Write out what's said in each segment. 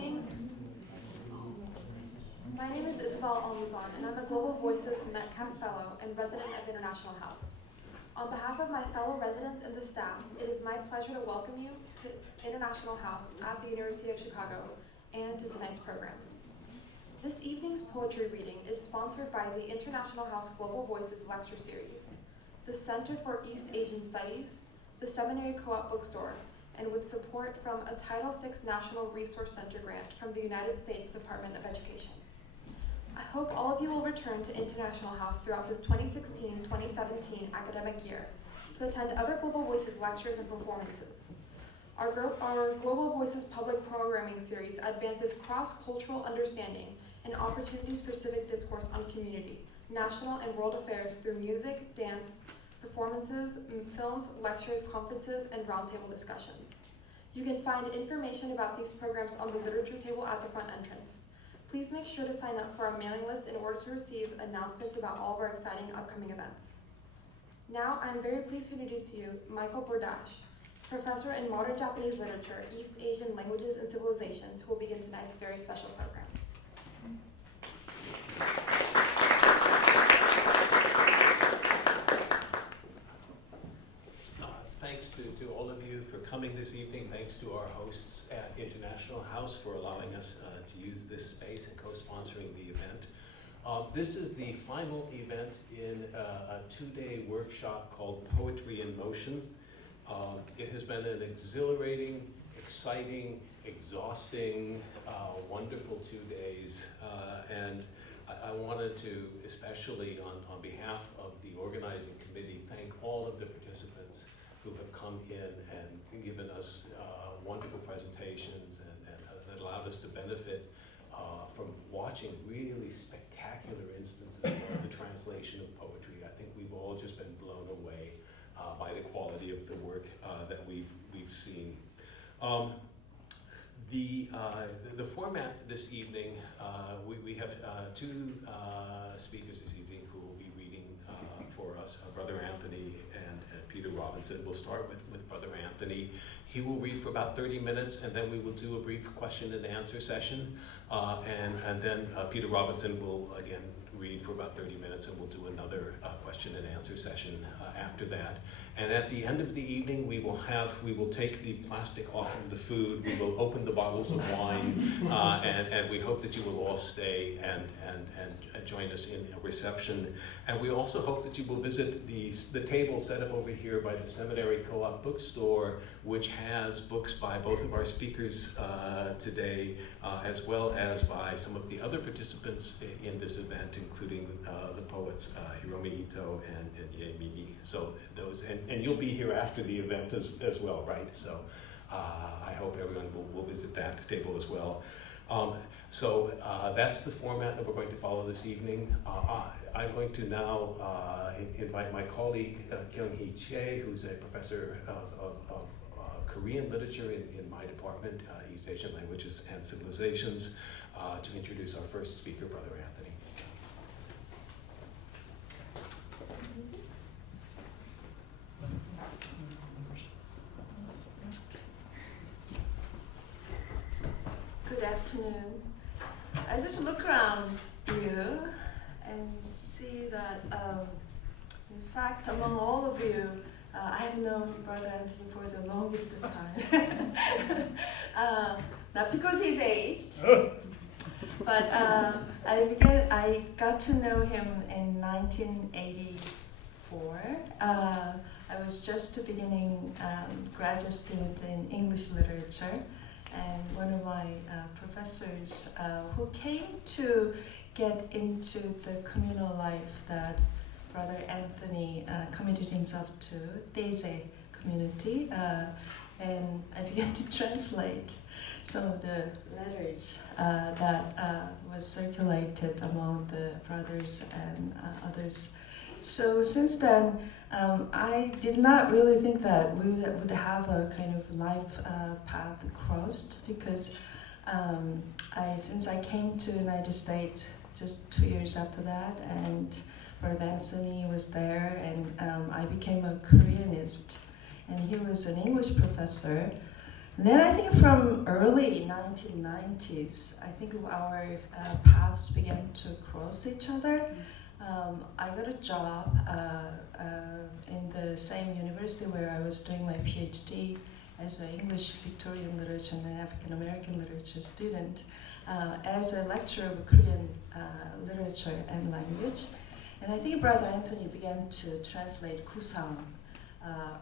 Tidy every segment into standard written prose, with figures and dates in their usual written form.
evening. My name is Isabel Almazan, and I'm a Global Voices Metcalf Fellow and resident of International House. On behalf of my fellow residents and the staff, it is my pleasure to welcome you to International House at the University of Chicago and to tonight's program. This evening's poetry reading is sponsored by the International House Global Voices Lecture Series, the Center for East Asian Studies, the Seminary Co-op Bookstore, and with support from a Title VI National Resource Center grant from the United States Department of Education. I hope all of you will return to International House throughout this 2016-2017 academic year to attend other Global Voices lectures and performances. Our Global Voices public programming series advances cross-cultural understanding and opportunities for civic discourse on community, national and world affairs through music, dance, performances, films, lectures, conferences, and roundtable discussions. You can find information about these programs on the literature table at the front entrance. Please make sure to sign up for our mailing list in order to receive announcements about all of our exciting upcoming events. Now, I'm very pleased to introduce to you Michael Bordash, Professor in Modern Japanese Literature, East Asian Languages and Civilizations, who will begin tonight's very special program. Thanks to all of you for coming this evening. Thanks to our hosts at International House for allowing us to use this space and co-sponsoring the event. This is the final event in a two-day workshop called Poetry in Motion. It has been an exhilarating, exciting, exhausting, wonderful 2 days. And I wanted to, especially on behalf of the organizing committee, thank all of the participants who have come in and given us wonderful presentations and that allowed us to benefit from watching really spectacular instances of the translation of poetry. I think we've all just been blown away by the quality of the work that we've seen. The format this evening, we have two speakers this evening who will be reading for us, Brother Anthony and Peter Robinson. We'll start with Brother Anthony. He will read for about 30 minutes, and then we will do a brief question and answer session. And then Peter Robinson will again read for about 30 minutes, and we'll do another question and answer session after that. And at the end of the evening, we will take the plastic off of the food. We will open the bottles of wine, and we hope that you will all stay and join us in a reception. And we also hope that you will visit the table set up over here by the Seminary Co-op Bookstore, which has books by both of our speakers today, as well as by some of the other participants in this event, including the poets Hiromi Ito and Ye Mimi. So those, and you'll be here after the event as well, right? So I hope everyone will visit that table as well. So that's the format that we're going to follow this evening. I'm going to now invite my colleague Kyung-hee Choi, who's a professor of Korean literature in my department, East Asian Languages and Civilizations, to introduce our first speaker, Brother Anthony. Good afternoon. I just look around you and see that, in fact, among all of you, I have known Brother Anthony for the longest of time. Not because he's aged, but I got to know him in 1984. I was just beginning graduate student in English literature. And one of my professors who came to get into the communal life that Brother Anthony committed himself to, Daisy community, and I began to translate some of the letters that was circulated among the brothers and others. So since then, I did not really think that we would have a kind of life path crossed, because since I came to the United States just 2 years after that, and Brother Anthony was there, and I became a Koreanist, and he was an English professor. And then I think from early 1990s, I think our paths began to cross each other. I got a job in the same university where I was doing my PhD as an English Victorian literature and African American literature student, as a lecturer of Korean literature and language. And I think Brother Anthony began to translate Kusang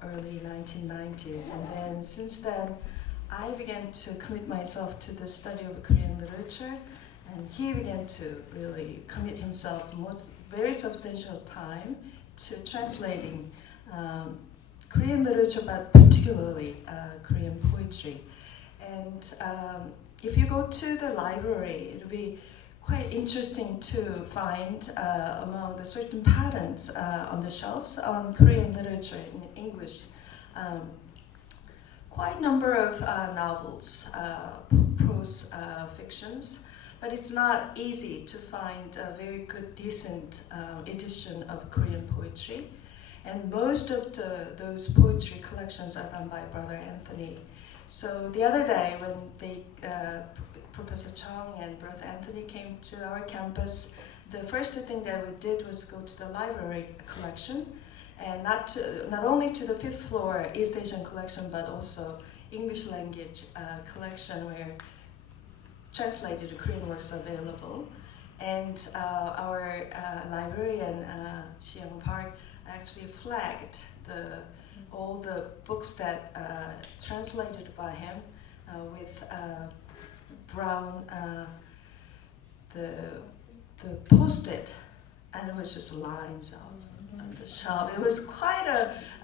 early 1990s. And then since then, I began to commit myself to the study of Korean literature, and he began to really commit himself very substantial time to translating Korean literature, but particularly Korean poetry. And if you go to the library, it'll be quite interesting to find among the certain patterns on the shelves on Korean literature in English. Quite a number of novels, prose fictions, but it's not easy to find a very good, decent edition of Korean poetry. And most of those poetry collections are done by Brother Anthony. So the other day when Professor Chung and Brother Anthony came to our campus, the first thing that we did was go to the library collection, and not only to the 5th floor East Asian collection, but also English language collection where translated Korean works are available. And our librarian, Chiang Park, actually flagged all the books that translated by him with brown the post-it, and it was just lines on the shelf. It was quite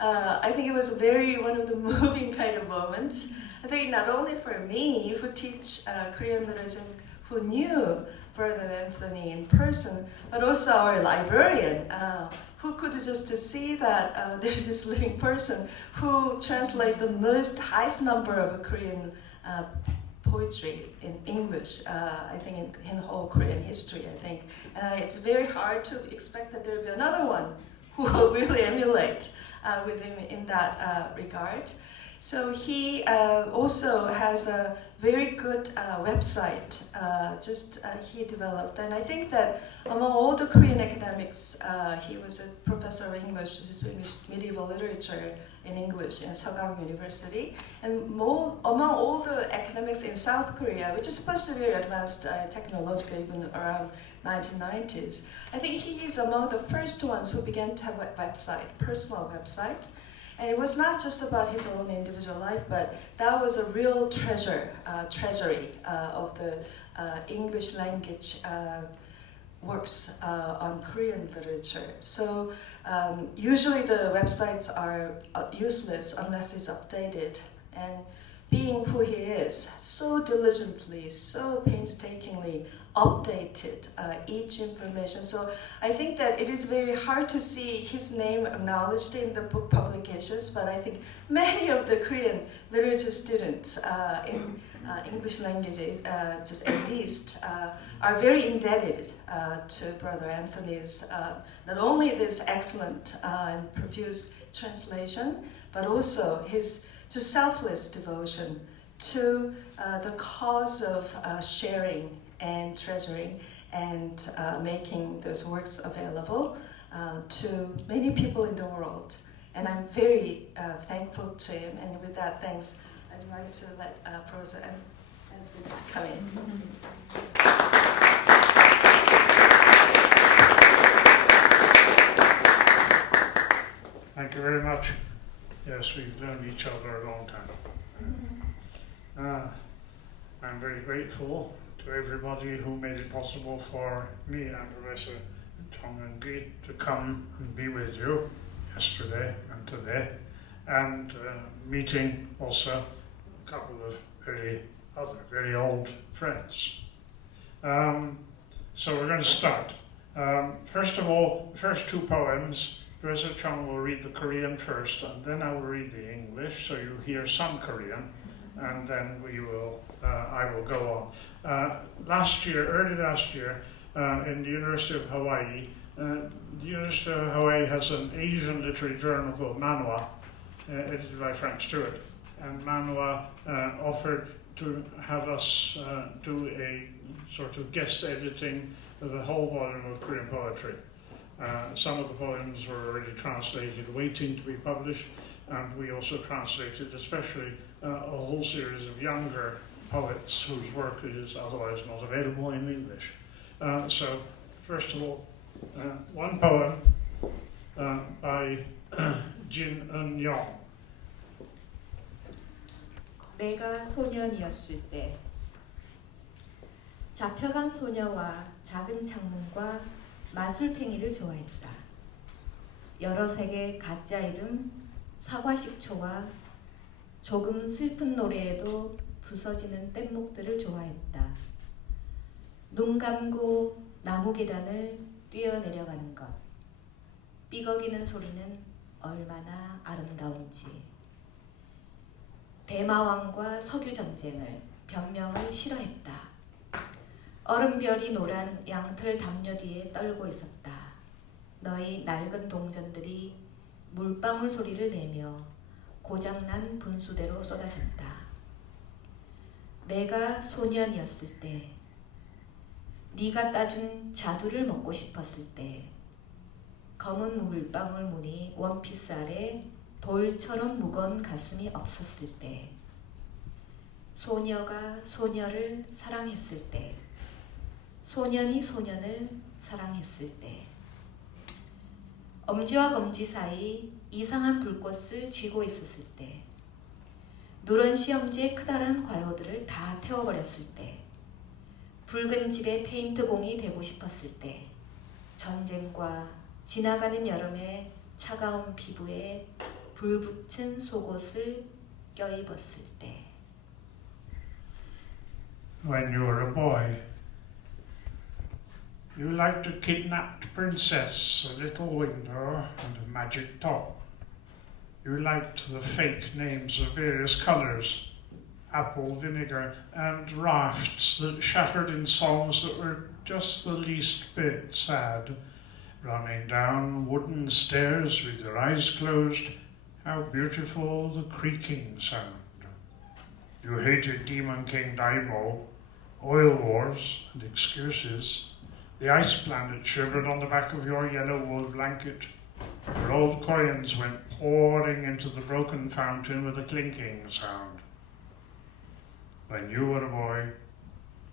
I think it was one of the moving kind of moments. I think not only for me, who teach Korean literature, who knew Brother Anthony in person, but also our librarian, who could just to see that there's this living person who translates the highest number of Korean poetry in English, I think in whole Korean history, I think. It's very hard to expect that there will be another one who will really emulate with him in that regard. So he also has a very good website he developed. And I think that among all the Korean academics, he was a professor of English, medieval literature in English in Seogang University. And among all the academics in South Korea, which is supposed to be very advanced technologically even around 1990s, I think he is among the first ones who began to have a website, personal website. And it was not just about his own individual life, but that was a real treasury of the English language works on Korean literature. So usually the websites are useless unless it's updated. And being who he is, so diligently, so painstakingly updated each information. So I think that it is very hard to see his name acknowledged in the book publications, but I think many of the Korean literature students in English language, just at least, are very indebted to Brother Anthony's not only this excellent and profuse translation, but also his just selfless devotion to the cause of sharing and treasuring and making those works available to many people in the world. And I'm very thankful to him. And with that, thanks. I'd like to let Professor Anthony to come in. Thank you very much. Yes, we've known each other a long time. I'm very grateful to everybody who made it possible for me and Professor Chung Eun-gi to come and be with you yesterday and today, and meeting also a couple of very old friends. So we're going to start. First of all, the first two poems, Professor Chung will read the Korean first, and then I will read the English, so you hear some Korean, and then I will go on. Early last year, in the University of Hawaii, the University of Hawaii has an Asian literary journal called Manhwa, edited by Frank Stewart. and Manwa offered to have us do a sort of guest editing of a whole volume of Korean poetry. Some of the poems were already translated, waiting to be published, and we also translated especially a whole series of younger poets whose work is otherwise not available in English. So, first of all, one poem by Jin Eun-yong. 내가 소년이었을 때 잡혀간 소녀와 작은 창문과 마술팽이를 좋아했다. 여러 색의 가짜 이름 사과식초와 조금 슬픈 노래에도 부서지는 뗏목들을 좋아했다. 눈 감고 나무 계단을 뛰어내려가는 것. 삐걱이는 소리는 얼마나 아름다운지. 대마왕과 석유전쟁을 변명을 싫어했다. 얼음별이 노란 양털 담요 뒤에 떨고 있었다. 너희 낡은 동전들이 물방울 소리를 내며 고장난 분수대로 쏟아졌다. 내가 소년이었을 때, 네가 따준 자두를 먹고 싶었을 때, 검은 물방울 무늬 원피스 아래 돌처럼 무거운 가슴이 없었을 때, 소녀가 소녀를 사랑했을 때, 소년이 소년을 사랑했을 때, 엄지와 검지 사이 이상한 불꽃을 쥐고 있었을 때, 누런 시험지에 크다란 괄호들을 다 태워버렸을 때, 붉은 집의 페인트공이 되고 싶었을 때, 전쟁과 지나가는 여름의 차가운 피부에 불붙은 속옷을 껴입었을 때. When you were a boy, you liked a kidnapped princess, a little window, and a magic top. You liked the fake names of various colours, apple, vinegar, and rafts that shattered in songs that were just the least bit sad. Running down wooden stairs with your eyes closed, how beautiful the creaking sound. You hated Demon King Daimo, oil wars and excuses. The ice planet shivered on the back of your yellow wool blanket. Your old coins went pouring into the broken fountain with a clinking sound. When you were a boy,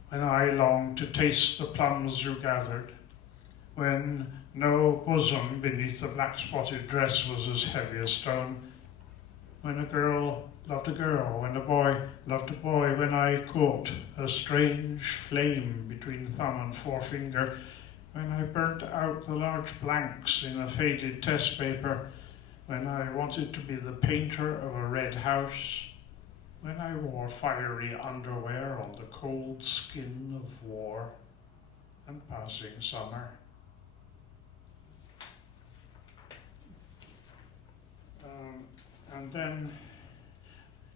when I longed to taste the plums you gathered, when no bosom beneath the black-spotted dress was as heavy as stone, when a girl loved a girl, when a boy loved a boy, when I caught a strange flame between thumb and forefinger, when I burnt out the large blanks in a faded test paper, when I wanted to be the painter of a red house, when I wore fiery underwear on the cold skin of war and passing summer. And then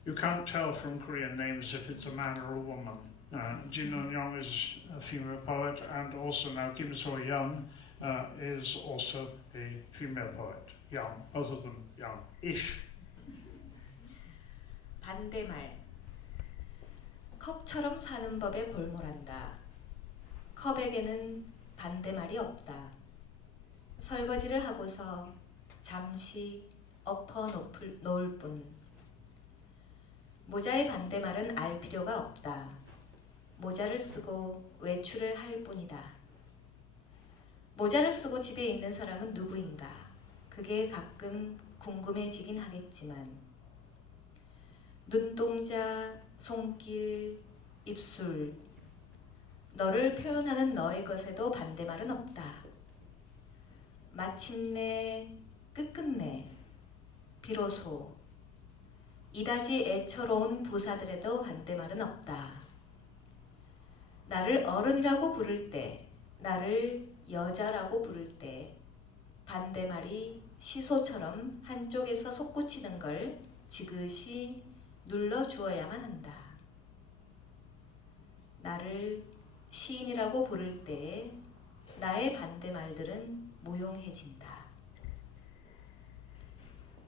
you can't tell from Korean names if it's a man or a woman. Jin Eun-yong is a female poet, and also now Kim So-yeon is also a female poet. Young, both of them young-ish. 반대말. 컵처럼 사는 법에 골몰한다. 컵에게는 반대말이 없다. 설거지를 하고서 잠시 엎어 놓을 뿐. 모자의 반대말은 알 필요가 없다. 모자를 쓰고 외출을 할 뿐이다. 모자를 쓰고 집에 있는 사람은 누구인가? 그게 가끔 궁금해지긴 하겠지만 눈동자, 손길, 입술 너를 표현하는 너의 것에도 반대말은 없다. 마침내, 끝끝내, 비로소 이다지 애처로운 부사들에도 반대말은 없다. 나를 어른이라고 부를 때, 나를 여자라고 부를 때 반대말이 시소처럼 한쪽에서 솟구치는 걸 지그시 눌러주어야만 한다. 나를 시인이라고 부를 때 나의 반대말들은 무용해진다.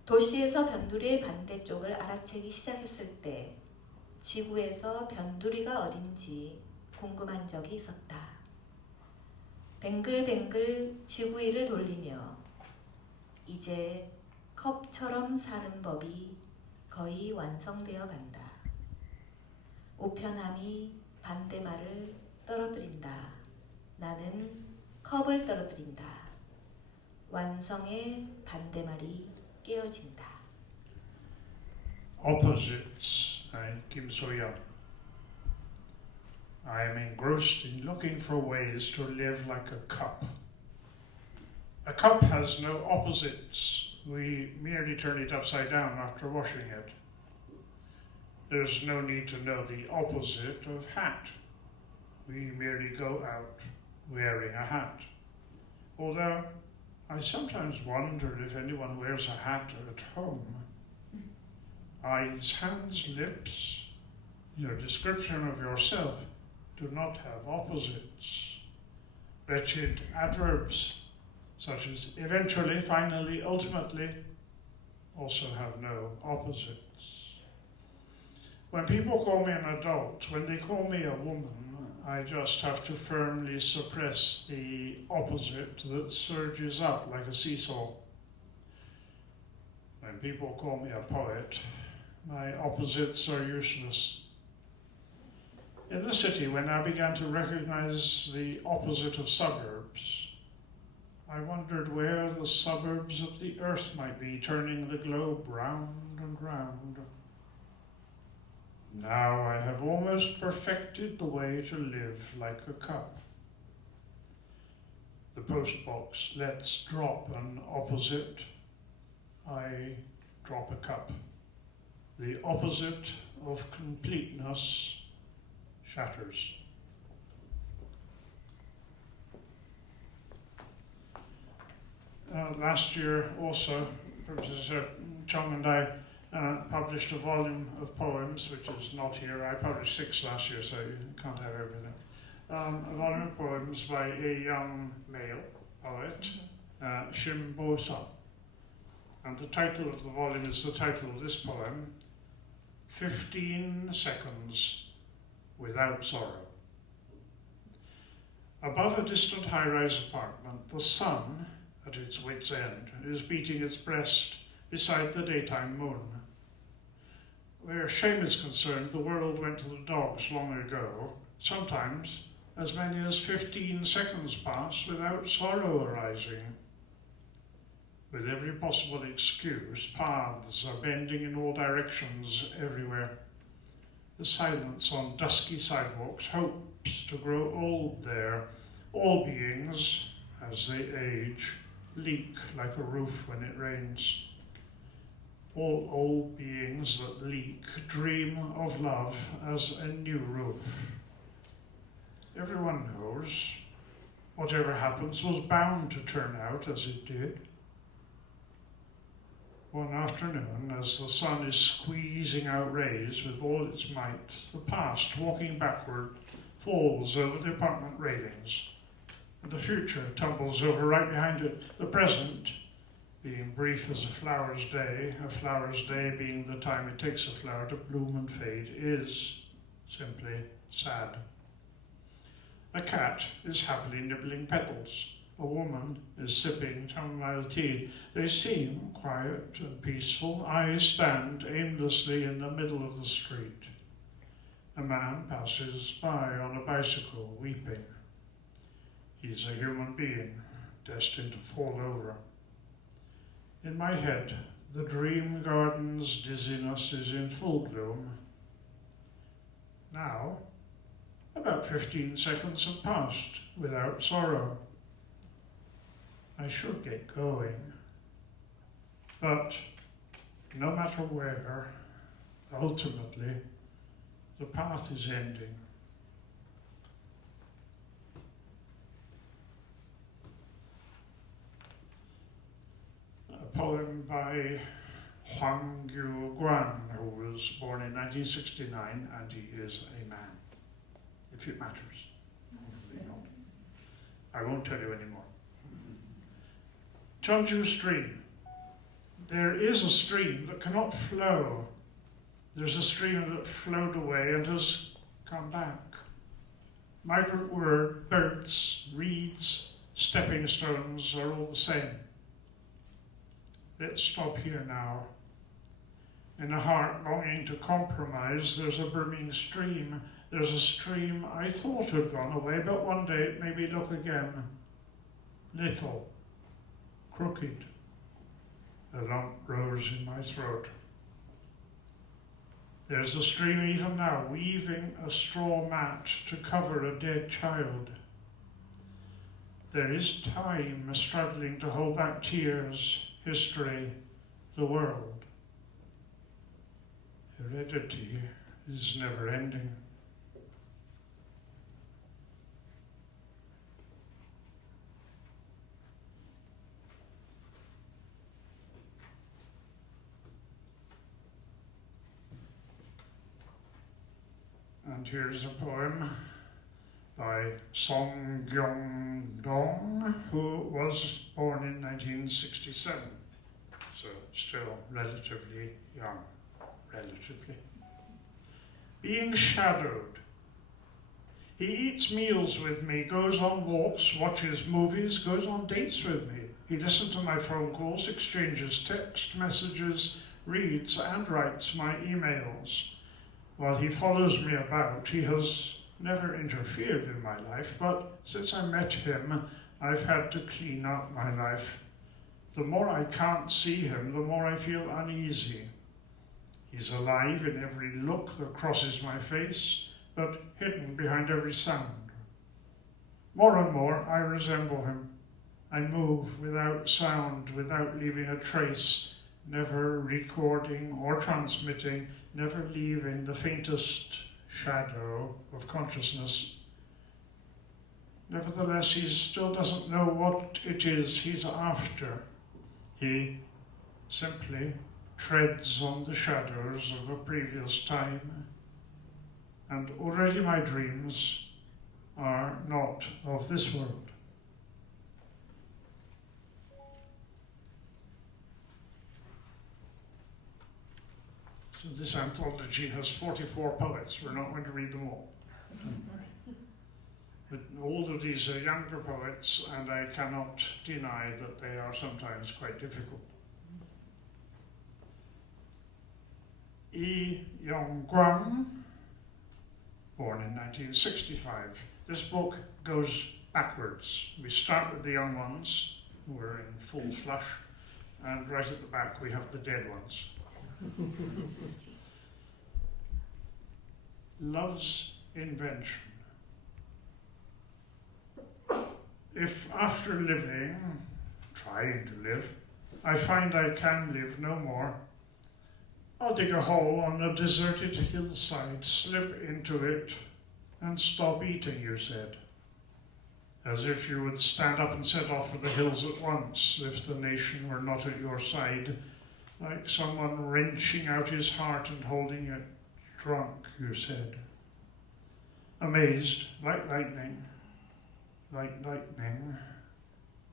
도시에서 변두리의 반대쪽을 알아채기 시작했을 때 지구에서 변두리가 어딘지 궁금한 적이 있었다. 뱅글뱅글 지구 위를 돌리며 이제 컵처럼 사는 법이 거의 완성되어 간다. 우편함이 반대말을 떨어뜨린다. 나는 컵을 떨어뜨린다. 완성의 반대말이 깨어진다. Opposites, Kim So-young. I am engrossed in looking for ways to live like a cup. A cup has no opposites. We merely turn it upside down after washing it. There's no need to know the opposite of hat. We merely go out wearing a hat. Although I sometimes wonder if anyone wears a hat at home. Eyes, hands, lips, your description of yourself do not have opposites. Wretched adverbs, such as eventually, finally, ultimately, also have no opposites. When people call me an adult, when they call me a woman, I just have to firmly suppress the opposite that surges up like a seesaw. When people call me a poet, my opposites are useless. In the city, when I began to recognize the opposite of suburbs, I wondered where the suburbs of the earth might be, turning the globe round and round. Now I have almost perfected the way to live like a cup. The postbox lets drop an opposite. I drop a cup. The opposite of completeness shatters. Last year also, Professor Chung and I published a volume of poems, which is not here. I published 6 last year, so you can't have everything. A volume of poems by a young male poet, Shim Bo-sun. And the title of the volume is the title of this poem, 15 Seconds Without Sorrow. Above a distant high-rise apartment, the sun, at its wit's end, is beating its breast beside the daytime moon. Where shame is concerned, the world went to the dogs long ago. Sometimes as many as 15 seconds pass without sorrow arising. With every possible excuse, paths are bending in all directions everywhere. The silence on dusky sidewalks hopes to grow old there. All beings, as they age, leak like a roof when it rains. All old beings that leak dream of love as a new roof. Everyone knows whatever happens was bound to turn out as it did. One afternoon, as the sun is squeezing out rays with all its might, the past, walking backward, falls over the apartment railings, and the future tumbles over right behind it. The present, being brief as a flower's day being the time it takes a flower to bloom and fade, is simply sad. A cat is happily nibbling petals. A woman is sipping chamomile tea. They seem quiet and peaceful. I stand aimlessly in the middle of the street. A man passes by on a bicycle, weeping. He's a human being, destined to fall over. In my head, the dream garden's dizziness is in full bloom. Now, about 15 seconds have passed without sorrow. I should get going, but no matter where, ultimately, the path is ending. A poem by Hwang Gyu-guan, who was born in 1969, and he is a man, if it matters. I won't tell you anymore. Jeonju Stream. there is a stream that cannot flow. There's a stream that flowed away and has come back. Migrant birds, reeds, stepping stones are all the same. Let's stop here now. In a heart longing to compromise, there's a brimming stream. There's a stream I thought had gone away, but one day it made me look again. Little, crooked. A lump rose in my throat. There's a stream even now, weaving a straw mat to cover a dead child. There is time struggling to hold back tears, history, the world. Heredity is never ending. And here's a poem by Song Gyong-dong, who was born in 1967, so still relatively young, relatively. Being shadowed. He eats meals with me, goes on walks, watches movies, goes on dates with me. He listens to my phone calls, exchanges text messages, reads and writes my emails. While he follows me about, he has never interfered in my life, but since I met him, I've had to clean up my life. The more I can't see him, the more I feel uneasy. He's alive in every look that crosses my face, but hidden behind every sound. More and more, I resemble him. I move without sound, without leaving a trace, never recording or transmitting, never leaving the faintest shadow of consciousness. Nevertheless, he still doesn't know what it is he's after. He simply treads on the shadows of a previous time, and already my dreams are not of this world. So this anthology has 44 poets. We're not going to read them all. But all of these are younger poets, and I cannot deny that they are sometimes quite difficult. Yi Yong-guang, born in 1965. This book goes backwards. We start with the young ones, who are in full flush, and right at the back we have the dead ones. Love's invention. If after living, trying to live, I find I can live no more, I'll dig a hole on a deserted hillside, slip into it, and stop eating, you said. As if you would stand up and set off for the hills at once, if the nation were not at your side, like someone wrenching out his heart and holding it drunk, you said. Amazed, like lightning,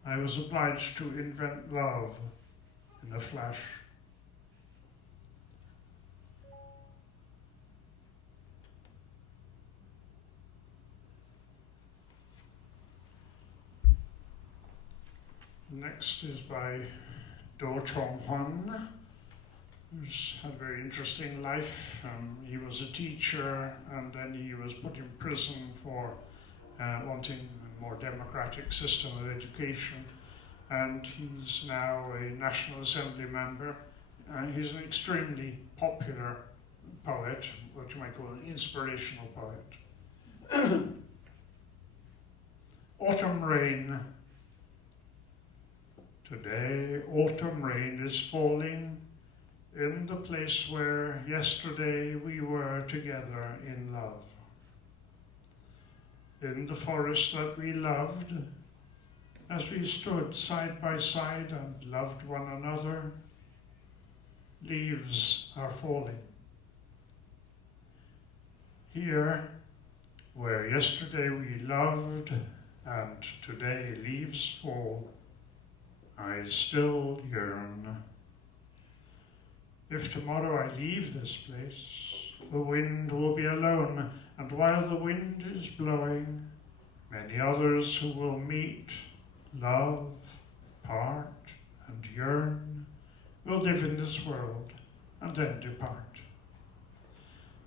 I was obliged to invent love in a flash. Next is by Do Chong-hwan, who's had a very interesting life. He was a teacher, and then he was put in prison for wanting a more democratic system of education. And he's now a National Assembly member. He's an extremely popular poet, what you might call an inspirational poet. Autumn rain. Today, autumn rain is falling in the place where yesterday we were together in love. In the forest that we loved, as we stood side by side and loved one another, leaves are falling. Here, where yesterday we loved and today leaves fall, I still yearn If tomorrow I leave this place, the wind will be alone, and while the wind is blowing, many others who will meet, love, part, and yearn will live in this world and then depart.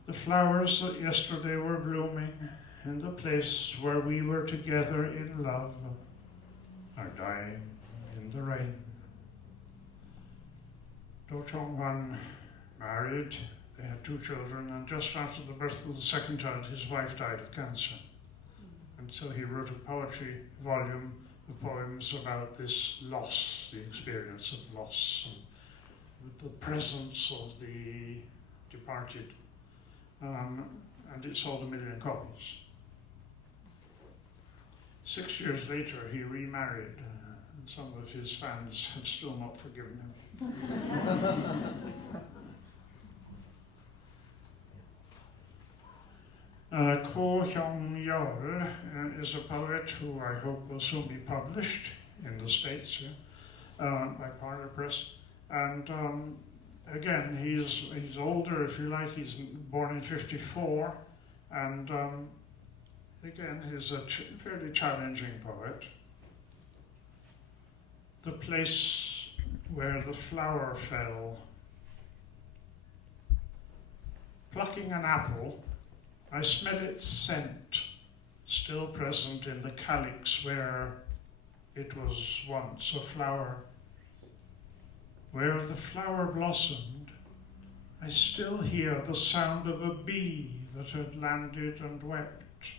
The flowers that yesterday were blooming in the place where we were together in love are dying in the rain. Do Chong-hwan married, they had 2 children, and just after the birth of the second child, his wife died of cancer. And so he wrote a poetry volume of poems about this loss, the experience of loss, and the presence of the departed. And it sold 1 million copies. 6 years later, he remarried, and some of his fans have still not forgiven him. Ko Hyung-yeol is a poet who I hope will soon be published in the States by Parlor Press. And again, he's older, if you like. He's born in 54, and again, he's a fairly challenging poet. The place where the flower fell. Plucking an apple, I smell its scent, still present in the calyx where it was once a flower. Where the flower blossomed, I still hear the sound of a bee that had landed and wept.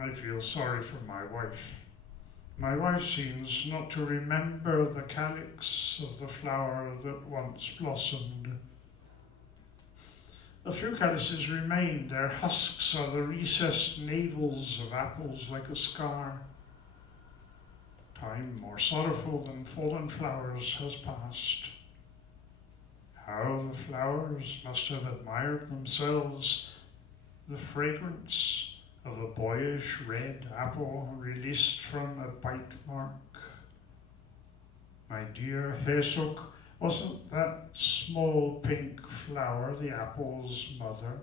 I feel sorry for my wife. My wife seems not to remember the calyx of the flower that once blossomed. A few calyxes remain. Their husks are the recessed navels of apples like a scar. Time more sorrowful than fallen flowers has passed. How the flowers must have admired themselves, the fragrance of a boyish red apple released from a bite mark. My dear Haesuk, wasn't that small pink flower the apple's mother?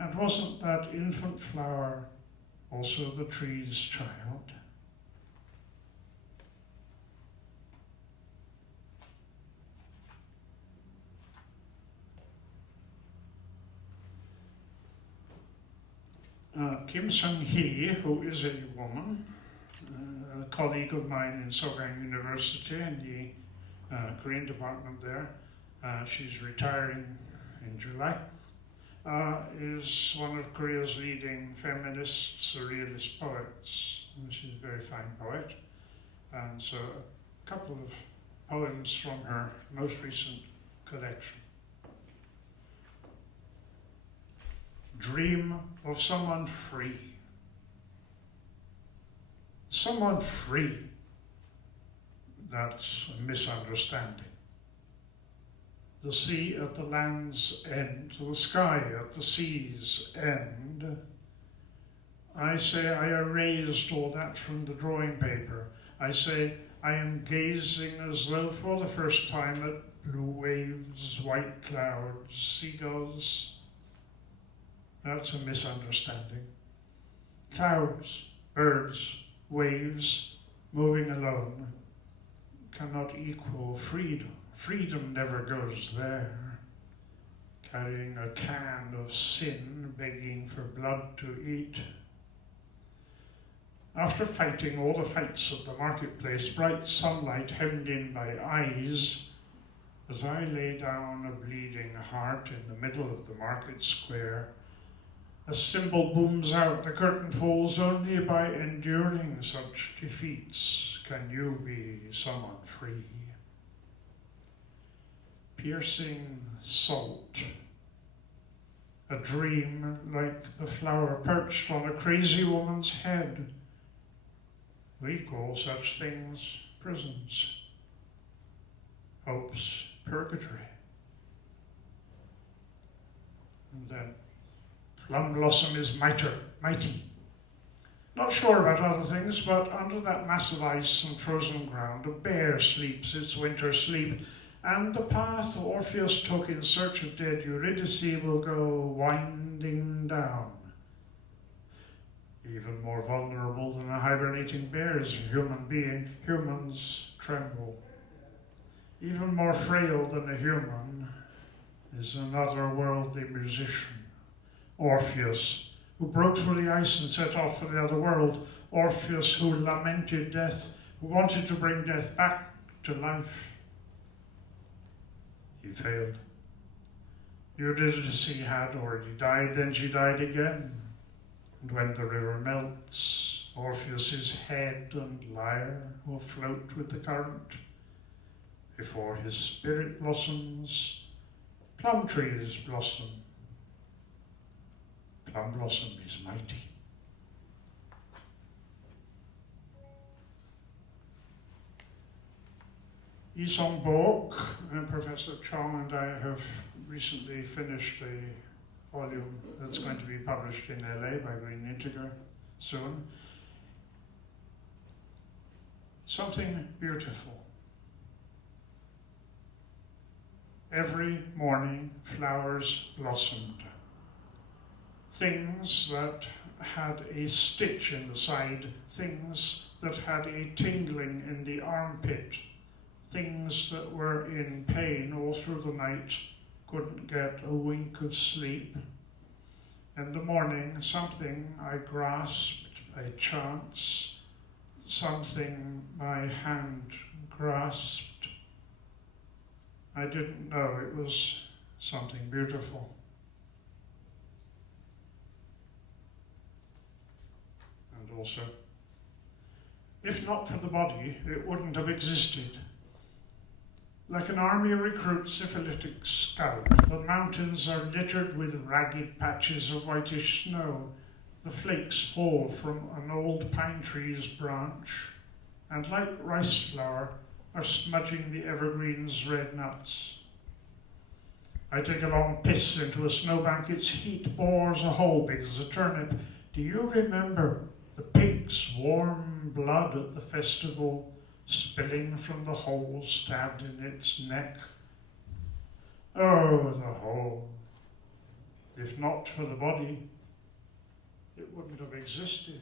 And wasn't that infant flower also the tree's child? Kim Sung-hee, who is a woman, a colleague of mine in Sogang University in the Korean department there, she's retiring in July, is one of Korea's leading feminists, surrealist poets. And she's a very fine poet. And so a couple of poems from her most recent collection. Dream of someone free. Someone free. That's a misunderstanding. The sea at the land's end, the sky at the sea's end. I say I erased all that from the drawing paper. I say I am gazing as though for the first time at blue waves, white clouds, seagulls. That's a misunderstanding. Clouds, birds, waves, moving alone cannot equal freedom. Freedom never goes there. Carrying a can of sin, begging for blood to eat. After fighting all the fights of the marketplace, bright sunlight hemmed in by eyes, as I lay down a bleeding heart in the middle of the market square, a cymbal booms out, the curtain falls. Only by enduring such defeats can you be someone free. Piercing salt, a dream like the flower perched on a crazy woman's head. We call such things prisons, hope's purgatory. And then plum blossom is mighty. Not sure about other things, but under that mass of ice and frozen ground, a bear sleeps its winter sleep, and the path Orpheus took in search of dead Eurydice will go winding down. Even more vulnerable than a hibernating bear is a human being. Humans tremble. Even more frail than a human is an otherworldly musician, Orpheus, who broke through the ice and set off for the other world. Orpheus, who lamented death, who wanted to bring death back to life. He failed. Eurydice had already died, then she died again. And when the river melts, Orpheus's head and lyre will float with the current. Before his spirit blossoms, plum trees blossom. Plum blossom is mighty. Isong Bok, and Professor Chong and I have recently finished a volume that's going to be published in LA by Green Integer soon. Something beautiful. Every morning flowers blossomed. Things that had a stitch in the side, things that had a tingling in the armpit, things that were in pain all through the night, couldn't get a wink of sleep. In the morning, something I grasped by chance, something my hand grasped. I didn't know it was something beautiful. And also, if not for the body, it wouldn't have existed. Like an army of recruit syphilitic scout, the mountains are littered with ragged patches of whitish snow. The flakes fall from an old pine tree's branch, and like rice flour, are smudging the evergreen's red nuts. I take a long piss into a snowbank. Its heat bores a hole big as a turnip. Do you remember the pig's warm blood at the festival, spilling from the hole stabbed in its neck? Oh, the hole. If not for the body, it wouldn't have existed.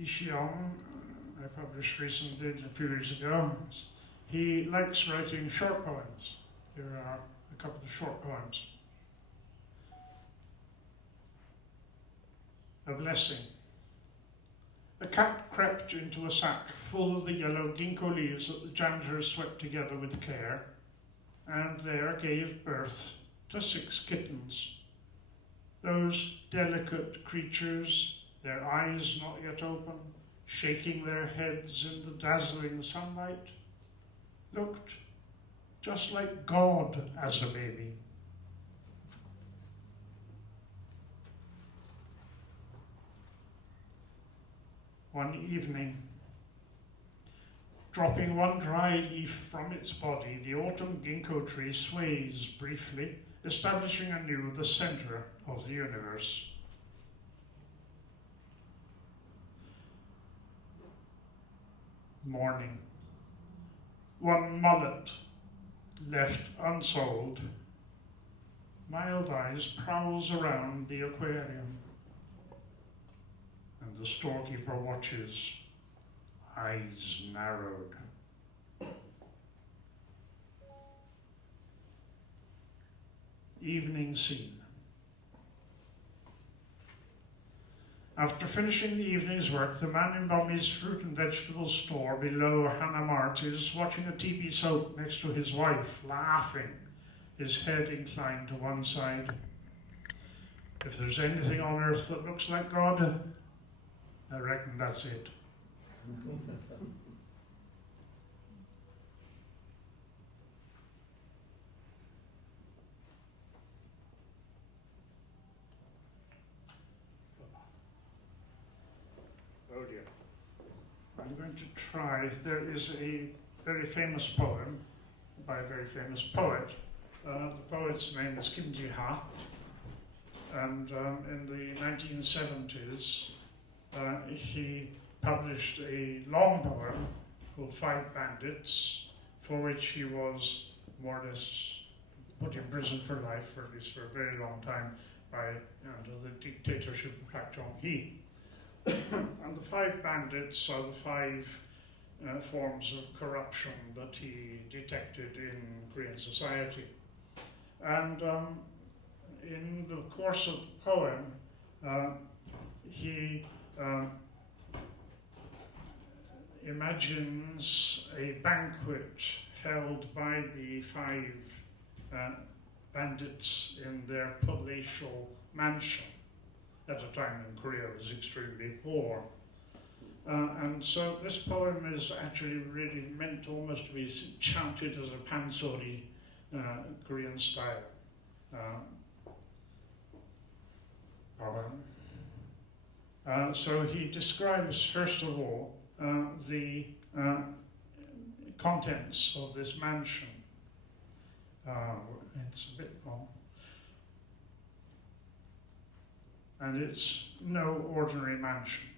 Ishiong, I published recently, a few years ago, he likes writing short poems. Here are a couple of short poems. A blessing. A cat crept into a sack full of the yellow ginkgo leaves that the janitor swept together with care, and there gave birth to 6 kittens. Those delicate creatures, their eyes not yet open, shaking their heads in the dazzling sunlight, looked just like God as a baby. One evening, dropping one dry leaf from its body, the autumn ginkgo tree sways briefly, establishing anew the center of the universe. Morning. One mullet left unsold, mild eyes prowls around the aquarium, and the storekeeper watches, eyes narrowed. Evening scene. After finishing the evening's work, the man in Bommy's fruit and vegetable store below Hannah Mart is watching a TV soap next to his wife, laughing, his head inclined to one side. If there's anything on earth that looks like God, I reckon that's it. Oh dear. I'm going to try. There is a very famous poem by a very famous poet. The poet's name is Kim Ji-ha. And in the 1970s, he published a long poem called Five Bandits, for which he was more or less put in prison for life, or at least for a very long time, under the dictatorship of Park Chung-hee. And the Five Bandits are the five forms of corruption that he detected in Korean society. And in the course of the poem, he imagines a banquet held by the five bandits in their palatial mansion. At a time when Korea was extremely poor. And so this poem is actually really meant almost to be chanted as a pansori, Korean style poem. So he describes, first of all, the contents of this mansion. It's a bit long. And it's no ordinary mansion.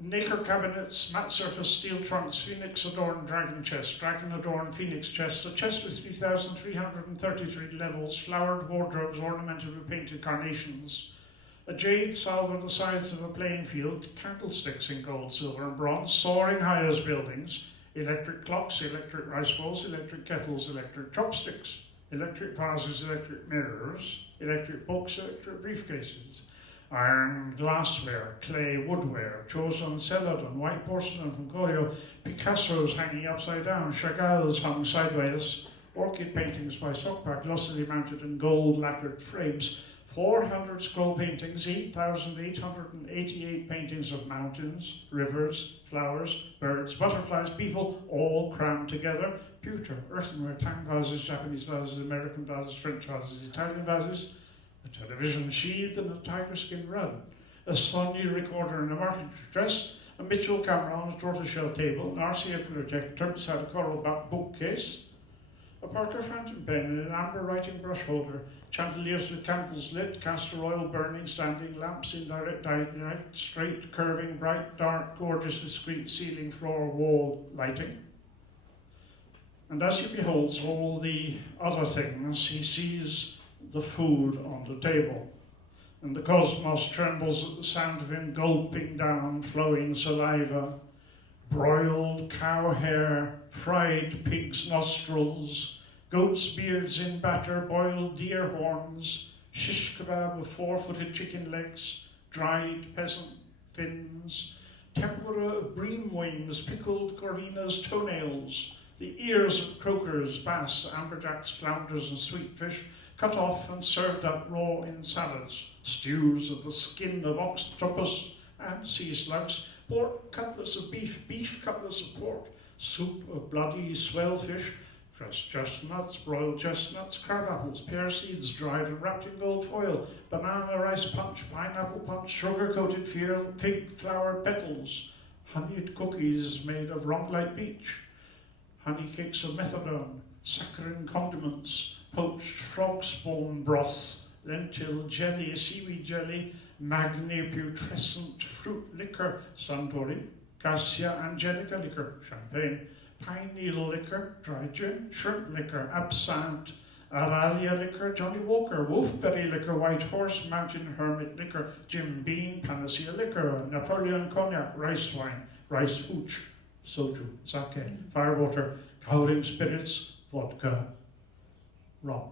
Nacre cabinets, mat surface, steel trunks, phoenix adorned dragon chest, dragon adorned phoenix chest, a chest with 3,333 levels, flowered wardrobes ornamented with painted carnations, a jade salver the size of a playing field, candlesticks in gold, silver, and bronze, soaring high as buildings, electric clocks, electric rice bowls, electric kettles, electric chopsticks, electric vases, electric mirrors, electric books, electric briefcases, iron glassware, clay woodware, chosen celadon, white porcelain from Goryeo, Picasso's hanging upside down, Chagall's hung sideways, orchid paintings by Sokpa, glossily mounted in gold lacquered frames, 400 scroll paintings, 8,888 paintings of mountains, rivers, flowers, birds, butterflies, people, all crammed together, pewter, earthenware, Tang vases, Japanese vases, American vases, French vases, Italian vases, a television sheathed in a tiger skin rug, a Sony recorder in a market dress, a Mitchell camera on a tortoiseshell table, an RCA projector beside a coral bookcase, a Parker fountain pen in an amber writing brush holder, chandeliers with candles lit, castor oil burning, standing lamps in direct, straight, curving, bright, dark, gorgeous, discreet ceiling, floor, wall lighting. And as he beholds all the other things, he sees the food on the table. And the cosmos trembles at the sound of him gulping down flowing saliva, broiled cow hair, fried pig's nostrils, goat's beards in batter, boiled deer horns, shish kebab of four-footed chicken legs, dried peasant fins, tempura of bream wings, pickled corvina's toenails, the ears of croakers, bass, amberjacks, flounders, and sweet fish, cut off and served up raw in salads, stews of the skin of octopus and sea slugs, pork cutlets of beef, beef cutlets of pork, soup of bloody swellfish, fresh chestnuts, broiled chestnuts, crab apples, pear seeds dried and wrapped in gold foil, banana rice punch, pineapple punch, sugar-coated fig flower petals, honeyed cookies made of wrong light beach, honey cakes of methadone, saccharine condiments, poached frog spawn broth, lentil jelly, seaweed jelly, magni putrescent fruit liquor, suntory, cassia angelica liquor, champagne, pine needle liquor, dry gin, shrimp liquor, absinthe, aralia liquor, Johnny Walker, wolfberry liquor, white horse, mountain hermit liquor, Jim Beam, panacea liquor, Napoleon cognac, rice wine, rice hooch, soju, sake, firewater, cowering spirits, vodka, rum.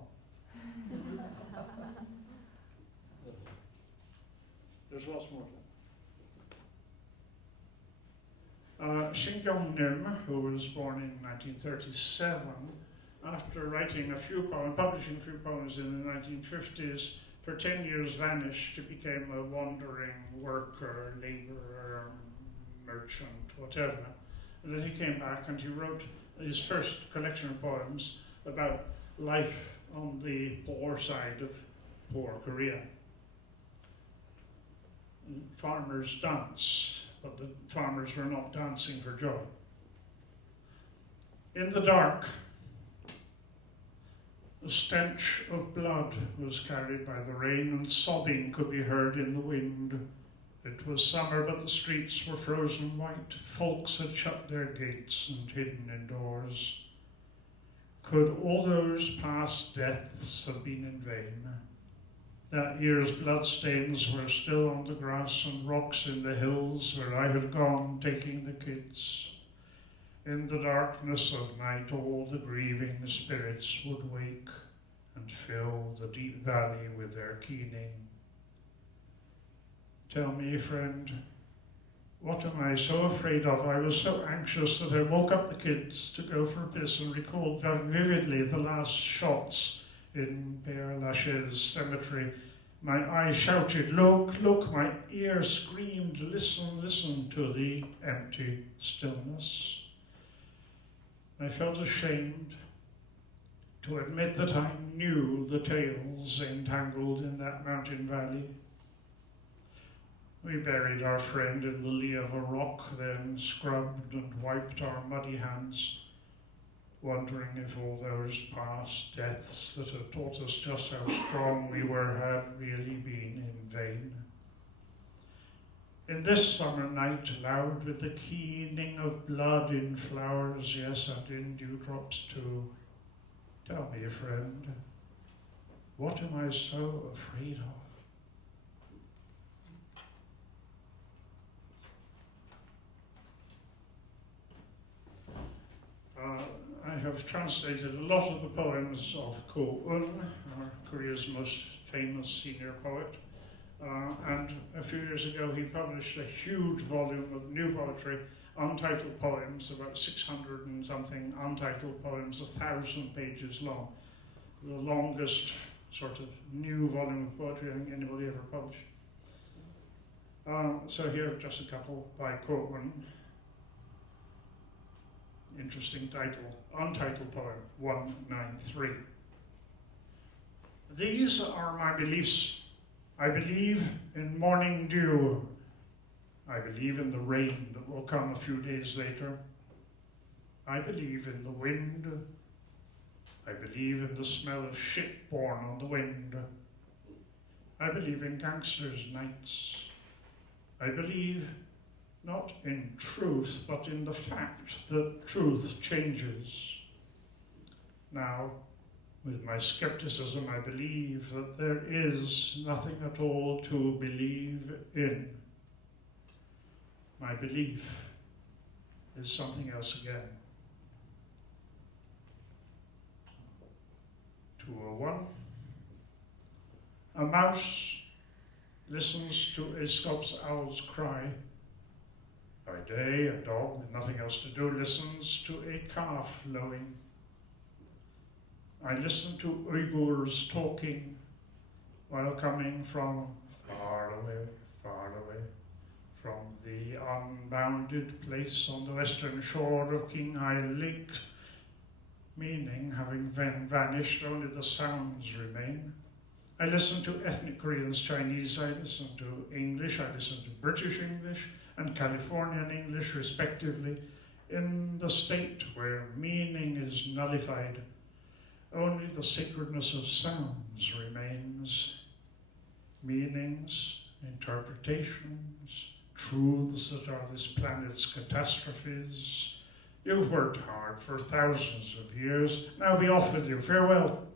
There's lots more. Shin Kyung-nim, who was born in 1937, after writing publishing a few poems in the 1950s, for 10 years vanished. He became a wandering worker, laborer, merchant, whatever. And then he came back and he wrote his first collection of poems about life on the poor side of poor Korea. Farmers dance, but the farmers were not dancing for joy. In the dark, the stench of blood was carried by the rain, and sobbing could be heard in the wind. It was summer, but the streets were frozen white. Folks had shut their gates and hidden indoors. Could all those past deaths have been in vain? That year's bloodstains were still on the grass and rocks in the hills where I had gone taking the kids. In the darkness of night, all the grieving spirits would wake and fill the deep valley with their keening. Tell me, friend, what am I so afraid of? I was so anxious that I woke up the kids to go for a piss and recalled vividly the last shots in Père Lachaise cemetery. My eye shouted, look, look, my ear screamed, listen, listen to the empty stillness. I felt ashamed to admit that I knew the tales entangled in that mountain valley. We buried our friend in the lee of a rock, then scrubbed and wiped our muddy hands, wondering if all those past deaths that had taught us just how strong we were had really been in vain. In this summer night, loud with the keening of blood in flowers, yes, and in dewdrops too, tell me, friend, what am I so afraid of? I have translated a lot of the poems of Ko Un, Korea's most famous senior poet, and a few years ago he published a huge volume of new poetry, untitled poems, about 600 and something untitled poems, 1,000 pages long, the longest sort of new volume of poetry I think anybody ever published. So here are just a couple by Ko Un. Interesting title, untitled poem, 193. These are my beliefs. I believe in morning dew. I believe in the rain that will come a few days later. I believe in the wind. I believe in the smell of shit born on the wind. I believe in gangsters' nights. I believe not in truth, but in the fact that truth changes. Now, with my skepticism, I believe that there is nothing at all to believe in. My belief is something else again. 201. A mouse listens to Aesop's owl's cry. By day, a dog with nothing else to do listens to a calf lowing. I listen to Uyghurs talking while coming from far away, from the unbounded place on the western shore of Qinghai Lake, meaning, having vanished, only the sounds remain. I listen to ethnic Koreans, Chinese, I listen to English, I listen to British English, and Californian English, respectively, in the state where meaning is nullified. Only the sacredness of sounds remains. Meanings, interpretations, truths that are this planet's catastrophes. You've worked hard for thousands of years. Now be off with you. Farewell.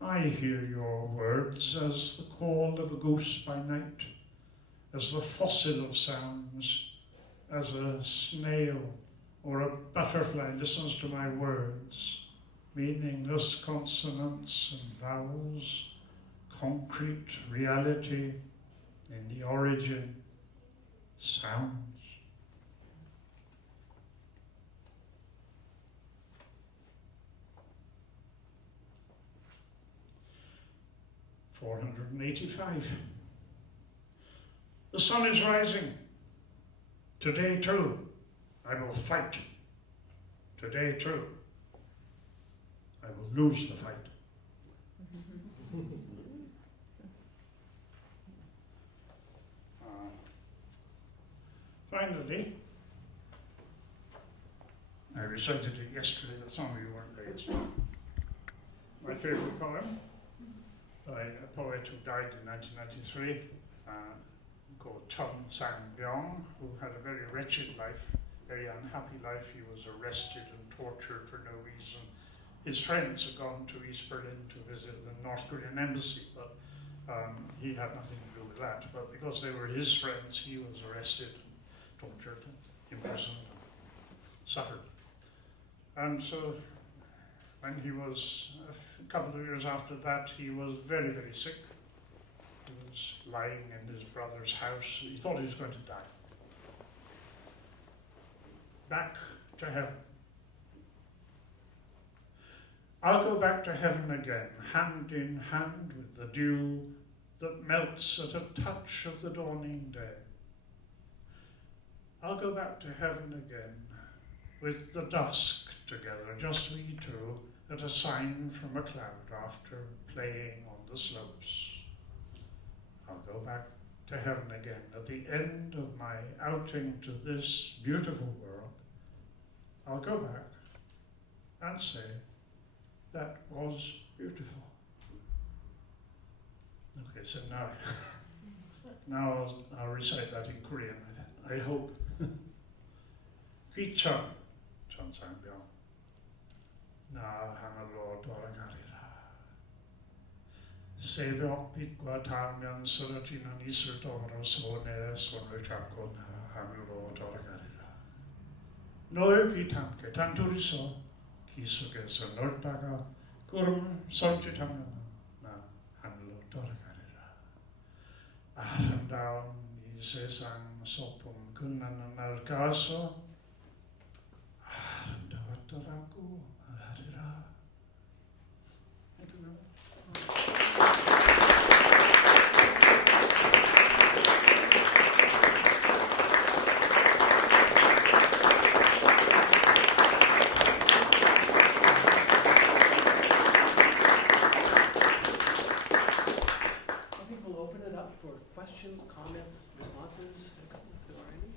I hear your words as the call of a goose by night, as the fossil of sounds, as a snail or a butterfly listens to my words, meaningless consonants and vowels, concrete reality in the origin, sounds. "485. The sun is rising. Today too, I will fight. Today too, I will lose the fight." Finally, I recited it yesterday, but some of you weren't there yesterday. My favorite poem by a poet who died in 1993, called Chun Sang-byung, who had a very wretched life, very unhappy life. He was arrested and tortured for no reason. His friends had gone to East Berlin to visit the North Korean embassy, but he had nothing to do with that. But because they were his friends, he was arrested, tortured, imprisoned, suffered. And so when he was, a couple of years after that, he was very, very sick. He was lying in his brother's house. He thought he was going to die. Back to heaven. I'll go back to heaven again, hand in hand with the dew that melts at a touch of the dawning day. I'll go back to heaven again, with the dusk together, just we two, at a sign from a cloud after playing on the slopes. I'll go back to heaven again at the end of my outing to this beautiful world. I'll go back and say, that was beautiful. Okay, so now I'll recite that in Korean, I hope. 귀천, 천상병, 나 하늘로 돌아가리라. 새벽빛과 닿으면 쓰러지는 이슬동으로 손에 손을 잡고 나 하늘로 돌아가리라. 넓이 함께 단둘이서 기슭에서 놀다가 구름 손짓하면 나 하늘로 돌아가리라. 아름다운 이 세상 소풍 끝나는 날 가서 아름다웠더라고 하리라. Questions, comments, responses, if there are any?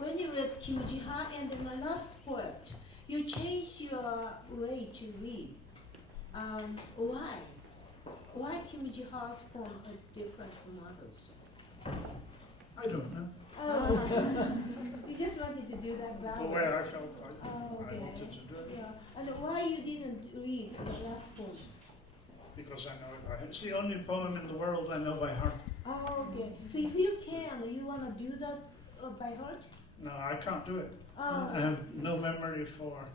When you read Kim Ji-ha, and in the last poet, you changed your way to read. Why? Why Kim Ji-ha's poem are different from others? I don't know. Oh, you just wanted to do that The balance. way I felt, Okay. I wanted to do it. Yeah, and why you didn't read the last poem? Because I know it by heart. It's the only poem in the world I know by heart. Oh, okay. So if you can, you want to do that by heart? No, I can't do it. Oh. I have no memory for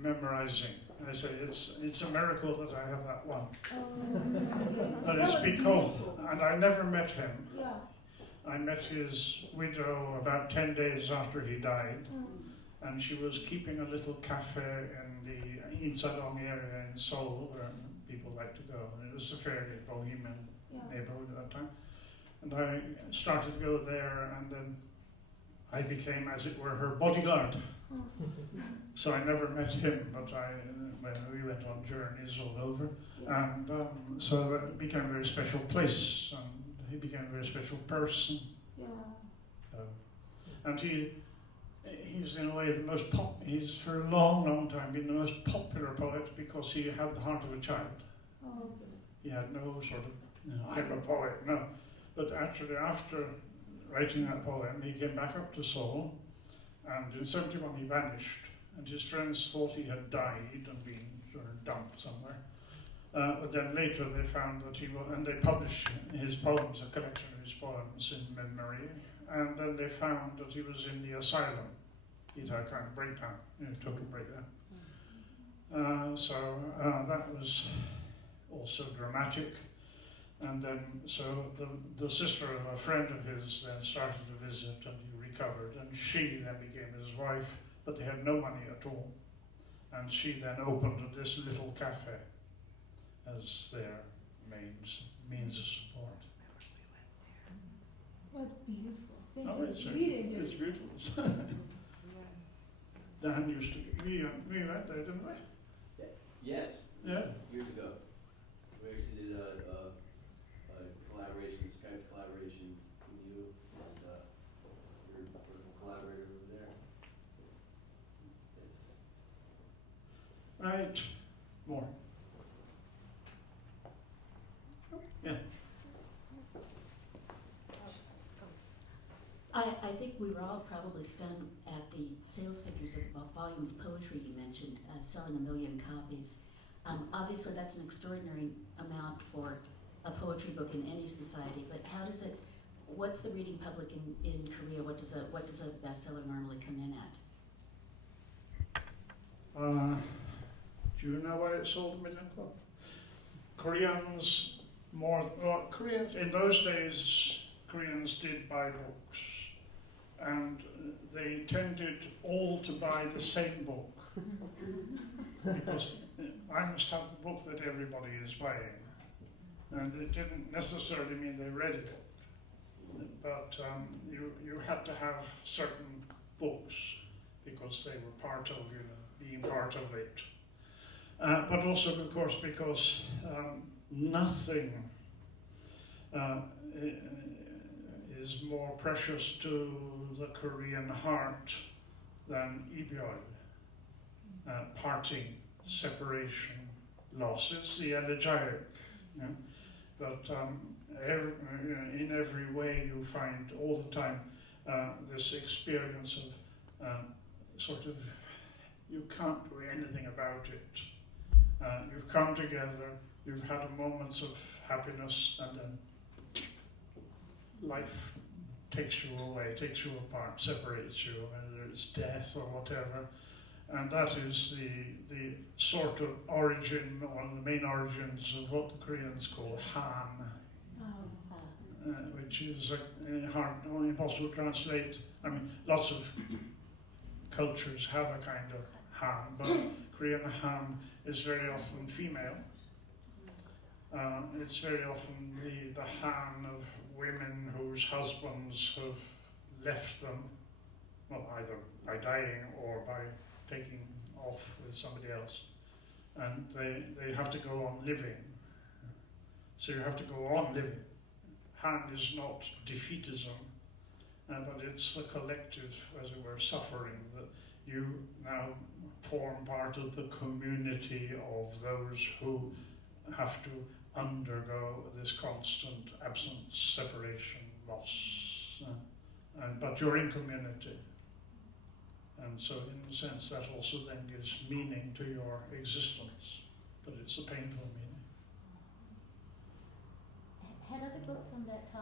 memorizing. I say it's a miracle that I have that one. That is because, and I never met him. Yeah. I met his widow about 10 days after he died, and she was keeping a little cafe in the Insadong area in Seoul, where people like to go. And it was a fairly bohemian neighborhood at that time. And I started to go there, and then I became, as it were, her bodyguard. So I never met him, but we went on journeys all over. And so it became a very special place, and he became a very special person. Yeah. So, and he's in a way the most he's for a long, long time been the most popular poet because he had the heart of a child. Oh, okay. He had no sort of, I'm a poet, no. But actually after writing that poem, he came back up to Seoul, and in 1971 he vanished, and his friends thought he had died and been sort of dumped somewhere. But then later they found that he was, and they published his poems, a collection of his poems in memory, and then they found that he was in the asylum. He'd had a kind of breakdown, total breakdown. So that was also dramatic. And then, so the sister of a friend of his then started to visit, and he recovered, and she then became his wife, but they had no money at all. And she then opened this little cafe as their means of support. What beautiful. Thank Oh, you. it's Really it's beautiful. Dan used to, we went there, didn't we? Yes, Yeah. years ago. We actually did a collaboration, Skype collaboration with you and your wonderful collaborator over there. Yes. Right. More. Yeah. I think we were all probably stunned at the sales figures of the volume of poetry you mentioned, selling 1 million copies. Obviously, that's an extraordinary amount for a poetry book in any society, but how does it, what's the reading public in Korea? What does a bestseller normally come in at? Do you know why it sold 1 million copies? Koreans, in those days, Koreans did buy books, and they tended all to buy the same book, because I must have the book that everybody is buying, and it didn't necessarily mean they read it, but you had to have certain books because they were part of, being part of it. But also, of course, because nothing is more precious to the Korean heart than Ibyoil, parting, separation, loss. It's the elegiac. Yeah? But in every way you find all the time this experience of sort of, you can't do anything about it. You've come together, you've had moments of happiness, and then life takes you away, takes you apart, separates you, whether it's death or whatever. And that is the sort of origin, one of the main origins of what the Koreans call Han, which is hard, impossible to translate. I mean, lots of cultures have a kind of Han, but Korean Han is very often female. It's very often the Han of women whose husbands have left them, well, either by dying or by taking off with somebody else. And they have to go on living. So you have to go on living. Han is not defeatism, but it's the collective, as it were, suffering that you now form part of the community of those who have to undergo this constant absence, separation, loss. But you're in community. And so in a sense that also then gives meaning to your existence. But it's a painful meaning. Had other books on that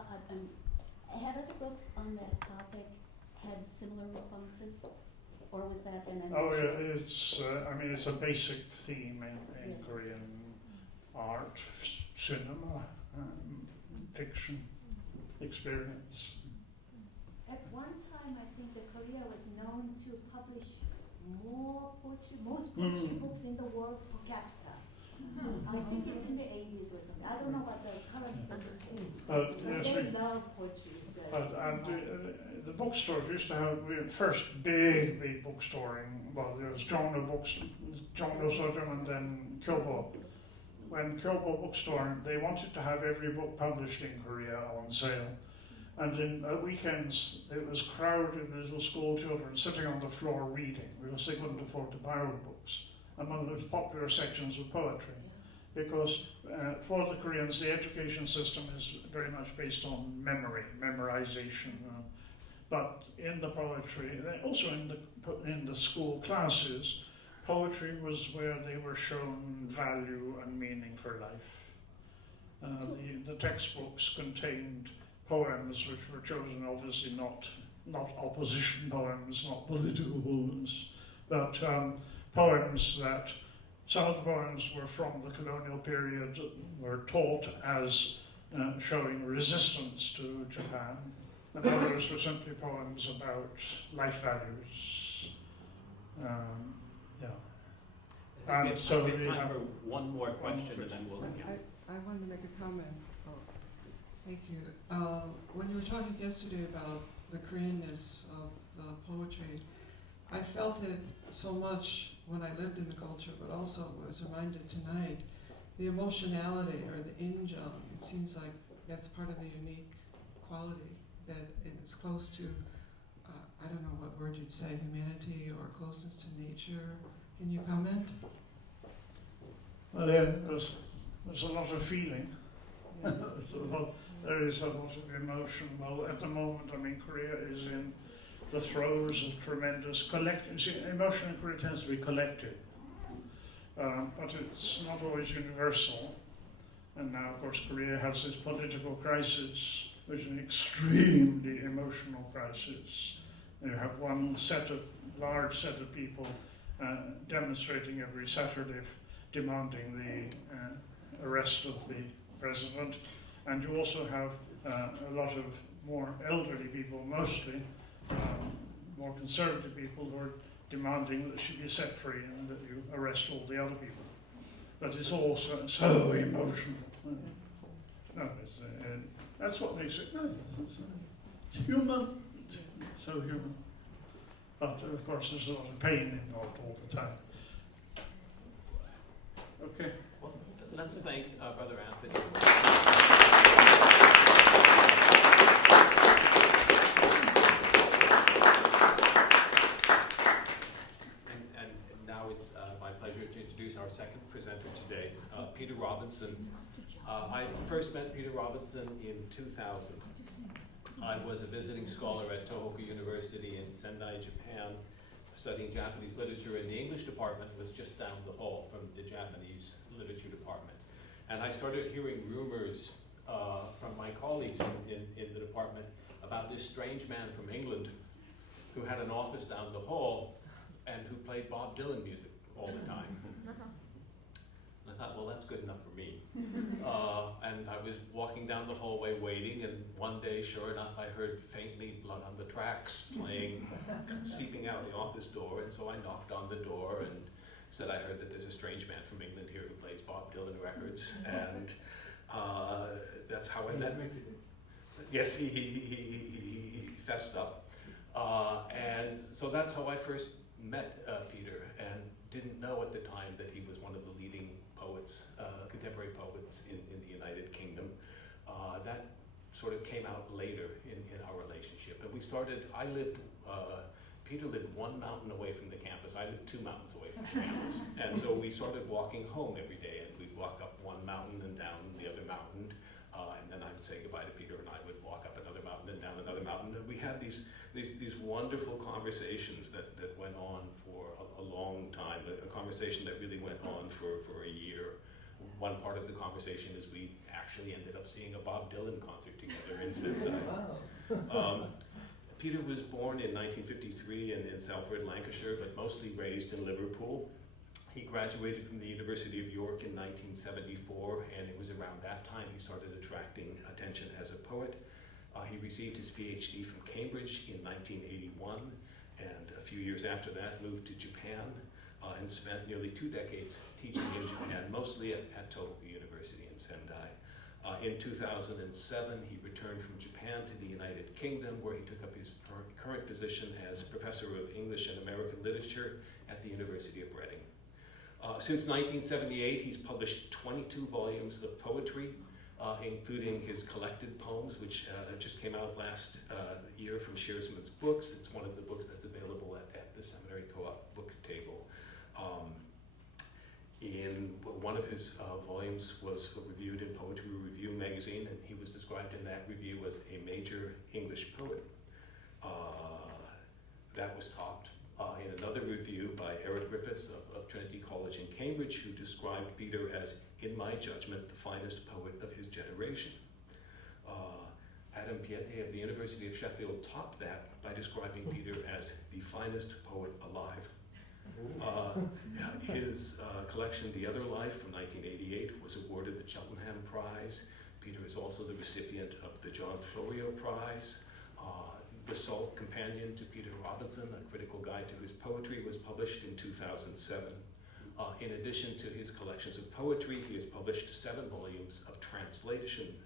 topic had similar responses? Or was that an unusual? Oh yeah, it's a basic theme in Korean art, cinema, fiction, experience. At one time, I think that Korea was known to publish most poetry books in the world per capita. I think it's in the 80s or something. I don't know what the current status is. But they love poetry. The bookstores used to have first big bookstoring. Well, there was Jongno Sojum and then Kyobo. When Kyobo bookstore, they wanted to have every book published in Korea on sale. And in weekends, it was crowded with little school children sitting on the floor reading because they couldn't afford to buy old books. And one of the popular sections was poetry. Because for the Koreans, the education system is very much based on memory, memorization. But in the poetry, also in the school classes, poetry was where they were shown value and meaning for life. The textbooks contained poems which were chosen, obviously not opposition poems, not political poems, but poems that, some of the poems were from the colonial period, were taught as showing resistance to Japan, and others were simply poems about life values. And so we have time for one more question, and then we'll. I wanted to make a comment. Oh, thank you. When you were talking yesterday about the Koreanness of the poetry, I felt it so much when I lived in the culture, but also was reminded tonight, the emotionality or the injang. It seems like that's part of the unique quality, that it's close to, I don't know what word you'd say, humanity or closeness to nature. Can you comment? Well, there's a lot of feeling. There is a lot of emotion. Well, at the moment, I mean, Korea is in the throes of tremendous collective. See, emotion in Korea tends to be collective, but it's not always universal. And now, of course, Korea has this political crisis, which is an extremely emotional crisis. You have one large set of people demonstrating every Saturday, demanding the arrest of the president. And you also have a lot of more elderly people, mostly, more conservative people who are demanding that she be set free and that you arrest all the other people. But it's all so emotional. No, that's what makes it nice. It's human. It's so human. But of course, there's a lot of pain involved all the time. Okay. Well, let's thank Brother Anthony. And now it's my pleasure to introduce our second presenter today, Peter Robinson. I first met Peter Robinson in 2000. I was a visiting scholar at Tohoku University in Sendai, Japan, studying Japanese literature, and the English department was just down the hall from the Japanese literature department. And I started hearing rumors from my colleagues in the department about this strange man from England who had an office down the hall and who played Bob Dylan music all the time. And I thought, well, that's good enough for me. And I was walking down the hallway waiting, and one day, sure enough, I heard faintly Blood on the Tracks playing, seeping out the office door, and so I knocked on the door and said, I heard that there's a strange man from England here who plays Bob Dylan records, and that's how I met him. Yes, he fessed up. And so that's how I first met Peter, and didn't know at the time that he was one of the leading poets, contemporary poets in the United Kingdom. That sort of came out later in our relationship. And we started, Peter lived one mountain away from the campus. I lived 2 mountains away from the campus. And so we started walking home every day, and we'd walk up one mountain and down the other mountain. And then I would say goodbye to Peter, and I would walk up another mountain and down another mountain. And we had these wonderful conversations that went on for a long time, a conversation that really went on for a year. One part of the conversation is we actually ended up seeing a Bob Dylan concert together in Sendai. Wow. Peter was born in 1953 in Salford, Lancashire, but mostly raised in Liverpool. He graduated from the University of York in 1974, and it was around that time he started attracting attention as a poet. He received his PhD from Cambridge in 1981, and a few years after that moved to Japan and spent nearly 2 decades teaching in Japan, mostly at Tohoku University in Sendai. In 2007, he returned from Japan to the United Kingdom, where he took up his current position as Professor of English and American Literature at the University of Reading. Since 1978, he's published 22 volumes of poetry, including his collected poems, which just came out last year from Shearsman's Books. It's one of the books that's available at the Seminary Co-op book table. In one of his volumes was reviewed in Poetry Review magazine, and he was described in that review as a major English poet. That was topped in another review by Eric Griffiths of Trinity College in Cambridge, who described Peter as, in my judgment, the finest poet of his generation. Adam Piette of the University of Sheffield topped that by describing Peter as the finest poet alive. His collection, The Other Life, from 1988, was awarded the Cheltenham Prize. Peter is also the recipient of the John Florio Prize. The Salt Companion to Peter Robinson, a critical guide to his poetry, was published in 2007. In addition to his collections of poetry, he has published 7 volumes of translated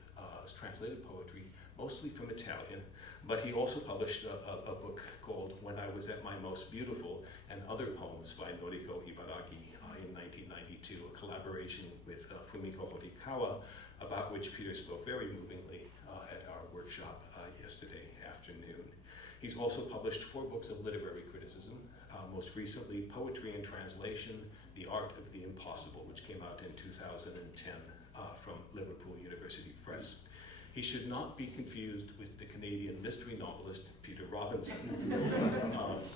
poetry, mostly from Italian, but he also published a book called When I Was at My Most Beautiful, and Other Poems by Noriko Ibaragi in 1992, a collaboration with Fumiko Horikawa, about which Peter spoke very movingly at our workshop yesterday afternoon. He's also published 4 books of literary criticism, most recently Poetry and Translation, The Art of the Impossible, which came out in 2010 from Liverpool University Press. He should not be confused with the Canadian mystery novelist Peter Robinson.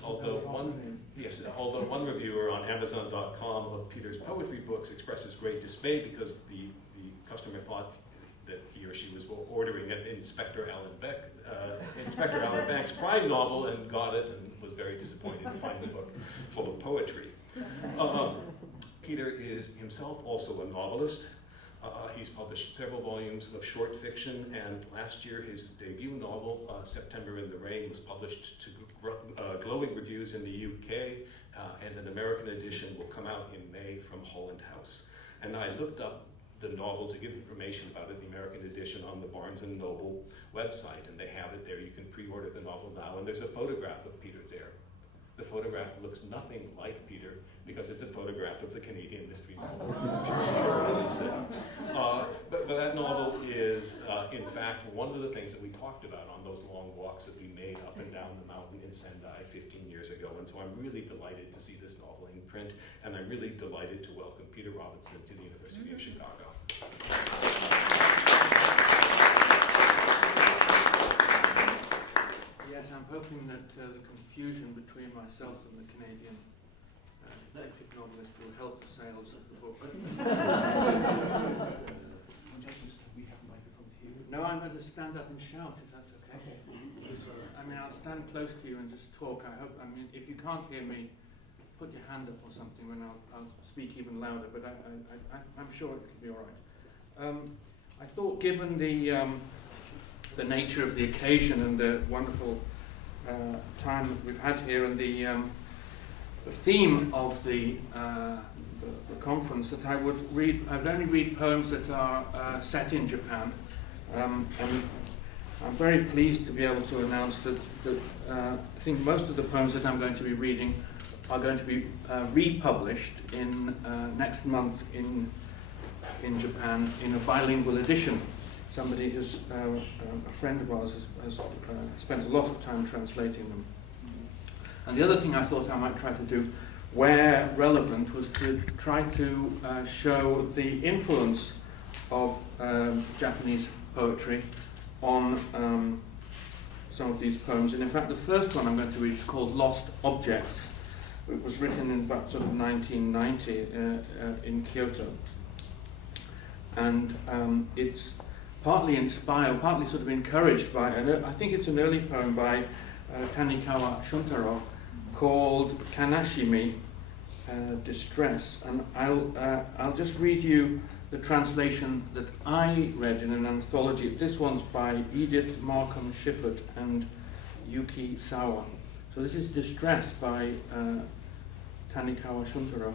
Although one reviewer on Amazon.com of Peter's poetry books expresses great dismay because the customer thought that he or she was ordering an Inspector Allan Banks crime novel and got it and was very disappointed to find the book full of poetry. Peter is himself also a novelist. He's published several volumes of short fiction, and last year his debut novel, September in the Rain, was published to glowing reviews in the UK, and an American edition will come out in May from Holland House. And I looked up the novel to get information about it, the American edition, on the Barnes & Noble website, and they have it there. You can pre-order the novel now, and there's a photograph of Peter there. The photograph looks nothing like Peter because it's a photograph of the Canadian mystery novel. But that novel is, in fact, one of the things that we talked about on those long walks that we made up and down the mountain in Sendai 15 years ago. And so I'm really delighted to see this novel in print, and I'm really delighted to welcome Peter Robinson to the University of Chicago. Yes, I'm hoping that the confusion between myself and the Canadian detective novelist will help the sales of the book. We have microphones here. No, I'm going to stand up and shout, if that's okay. I mean, I'll stand close to you and just talk. I mean, if you can't hear me, put your hand up or something when I'll speak even louder, but I'm sure it'll be all right. I thought, given the nature of the occasion and the wonderful time that we've had here, and the theme of the conference, that I would only read poems that are set in Japan, and I'm very pleased to be able to announce that I think most of the poems that I'm going to be reading are going to be republished in next month in Japan in a bilingual edition. Somebody who's a friend of ours has spent a lot of time translating them. And the other thing I thought I might try to do, where relevant, was to try to show the influence of Japanese poetry on some of these poems. And in fact, the first one I'm going to read is called Lost Objects. It was written in about sort of 1990 in Kyoto. And it's partly inspired, partly sort of encouraged by, I think it's an early poem by Tanikawa Shuntaro called Kanashimi, Distress. And I'll just read you the translation that I read in an anthology. This one's by Edith Markham Shifford and Yuki Sawa. So this is Distress by Tanikawa Shuntaro.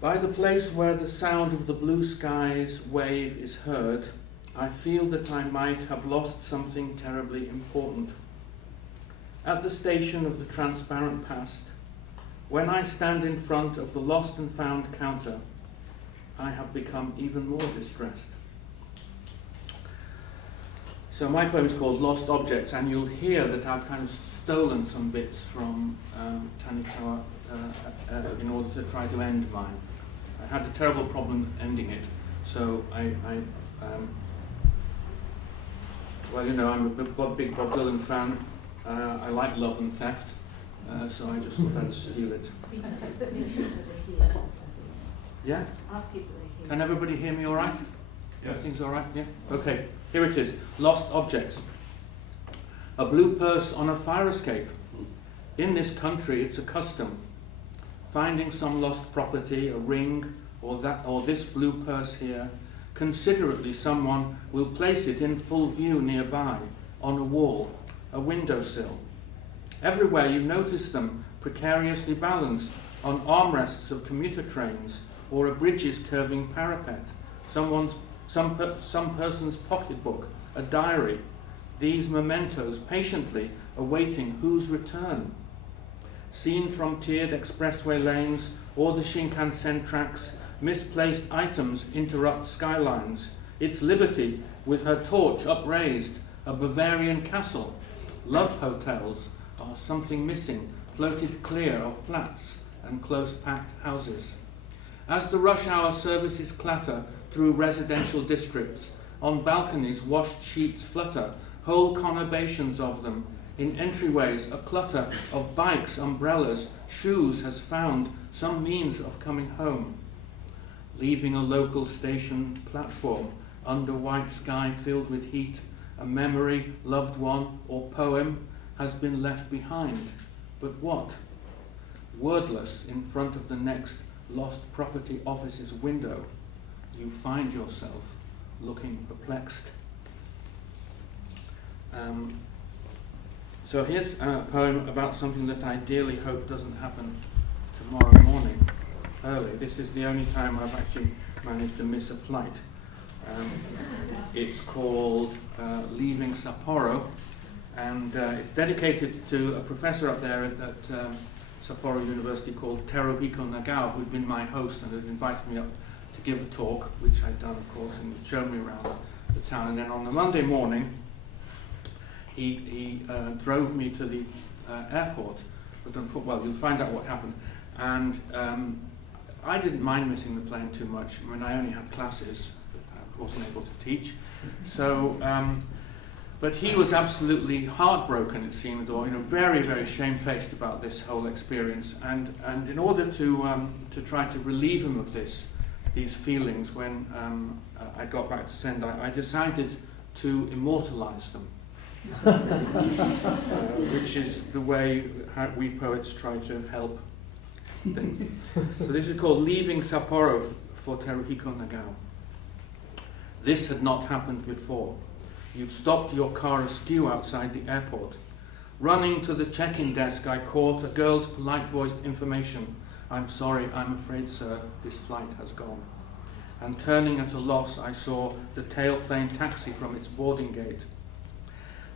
By the place where the sound of the blue sky's wave is heard, I feel that I might have lost something terribly important. At the station of the transparent past, when I stand in front of the lost and found counter, I have become even more distressed. So my poem is called Lost Objects, and you'll hear that I've kind of stolen some bits from Tanikawa in order to try to end mine. I had a terrible problem ending it, so well, you know, I'm a big Bob Dylan fan. I like love and theft, so I just thought I'd steal it. Make sure that they hear. Yes? Ask people they hear. Can everybody hear me all right? Yes. Everything's all right? Yeah? Okay, here it is. Lost Objects. A blue purse on a fire escape. In this country, it's a custom. Finding some lost property, a ring, or this blue purse here, considerately someone will place it in full view nearby, on a wall, a windowsill. Everywhere you notice them precariously balanced on armrests of commuter trains or a bridge's curving parapet, some person's pocketbook, a diary, these mementos patiently awaiting whose return. Seen from tiered expressway lanes or the Shinkansen tracks, misplaced items interrupt skylines. It's liberty with her torch upraised, a Bavarian castle. Love hotels are something missing, floated clear of flats and close-packed houses. As the rush hour services clatter through residential districts, on balconies washed sheets flutter, whole conurbations of them. In entryways, a clutter of bikes, umbrellas, shoes has found some means of coming home. Leaving a local station platform, under white sky filled with heat, a memory, loved one, or poem has been left behind. But what? Wordless in front of the next lost property office's window, you find yourself looking perplexed. So here's a poem about something that I dearly hope doesn't happen tomorrow morning early. This is the only time I've actually managed to miss a flight. It's called Leaving Sapporo, and it's dedicated to a professor up there at Sapporo University called Teruhiko Nagao, who'd been my host and had invited me up to give a talk, which I'd done, of course, and showed me around the town. And then on the Monday morning, he drove me to the airport. But well, you'll find out what happened. And I didn't mind missing the plane too much. I mean, I only had classes that I wasn't able to teach. So, but he was absolutely heartbroken, it seemed, or very, very shamefaced about this whole experience. And in order to try to relieve him of these feelings, when I got back to Sendai, I decided to immortalize them. Which is the way how we poets try to help things. So this is called Leaving Sapporo for Teruhiko Nagao. This had not happened before. You'd stopped your car askew outside the airport. Running to the check-in desk, I caught a girl's polite-voiced information. I'm sorry, I'm afraid, sir, this flight has gone. And turning at a loss, I saw the tailplane taxi from its boarding gate.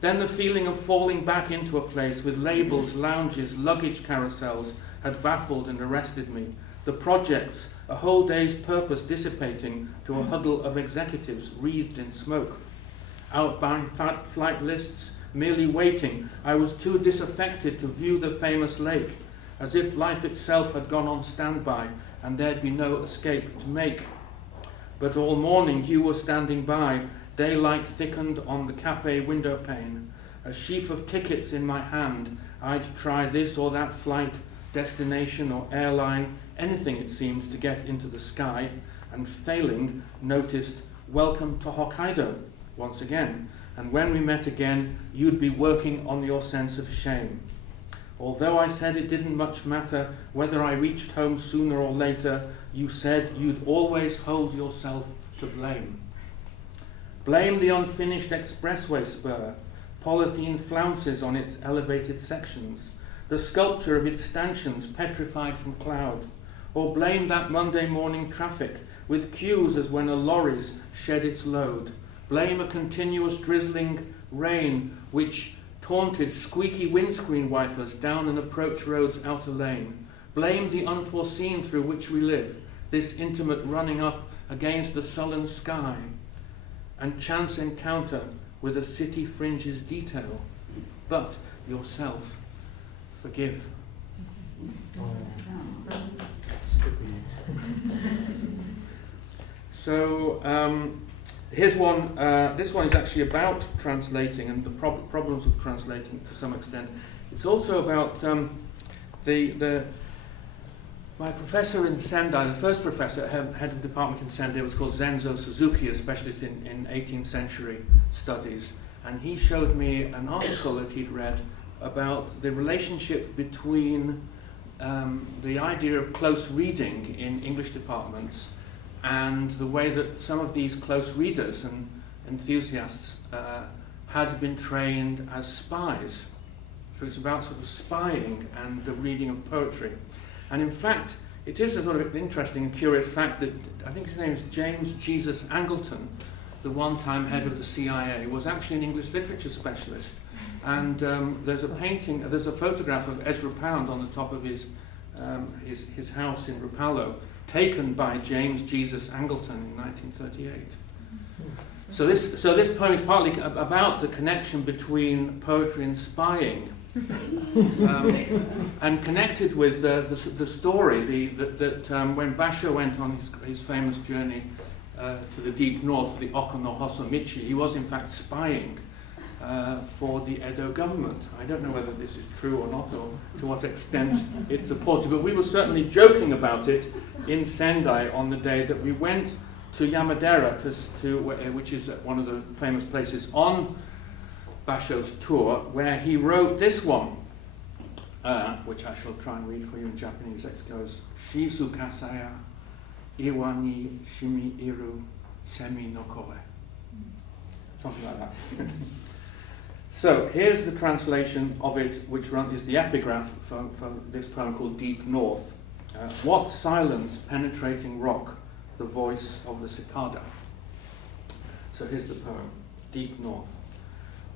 Then the feeling of falling back into a place with labels, lounges, luggage carousels had baffled and arrested me. The projects, a whole day's purpose dissipating to a huddle of executives wreathed in smoke. Outbound flight lists, merely waiting, I was too disaffected to view the famous lake, as if life itself had gone on standby and there'd be no escape to make. But all morning you were standing by. Daylight thickened on the cafe window pane. A sheaf of tickets in my hand. I'd try this or that flight, destination or airline, anything it seemed to get into the sky, and failing, noticed, welcome to Hokkaido, once again. And when we met again, you'd be working on your sense of shame. Although I said it didn't much matter whether I reached home sooner or later, you said you'd always hold yourself to blame. Blame the unfinished expressway spur, polythene flounces on its elevated sections, the sculpture of its stanchions petrified from cloud, or blame that Monday morning traffic with queues as when a lorry's shed its load. Blame a continuous drizzling rain which taunted squeaky windscreen wipers down an approach road's outer lane. Blame the unforeseen through which we live, this intimate running up against the sullen sky, and chance encounter with a city fringe's detail, but yourself forgive. So here's one. This one is actually about translating and the problems of translating to some extent. It's also about my professor in Sendai, the first professor, head of the department in Sendai, was called Zenzo Suzuki, a specialist in 18th century studies. And he showed me an article that he'd read about the relationship between the idea of close reading in English departments and the way that some of these close readers and enthusiasts had been trained as spies. So it's about sort of spying and the reading of poetry. And in fact, it is a sort of interesting and curious fact that I think his name is James Jesus Angleton, the one-time head of the CIA, was actually an English literature specialist. And there's a painting, there's a photograph of Ezra Pound on the top of his house in Rapallo, taken by James Jesus Angleton in 1938. So this poem is partly about the connection between poetry and spying, and connected with the story that when Basho went on his famous journey to the deep north, the Oko no Hosomichi, he was in fact spying for the Edo government. I don't know whether this is true or not, or to what extent it's supported, but we were certainly joking about it in Sendai on the day that we went to Yamadera, which is one of the famous places on Basho's tour, where he wrote this one, which I shall try and read for you in Japanese. It goes, Shizu kasaya iwa ni shimi iru semi no koe. Something like that. So here's the translation of it, which is the epigraph for this poem called Deep North. What silence penetrating rock, the voice of the cicada. So here's the poem, Deep North.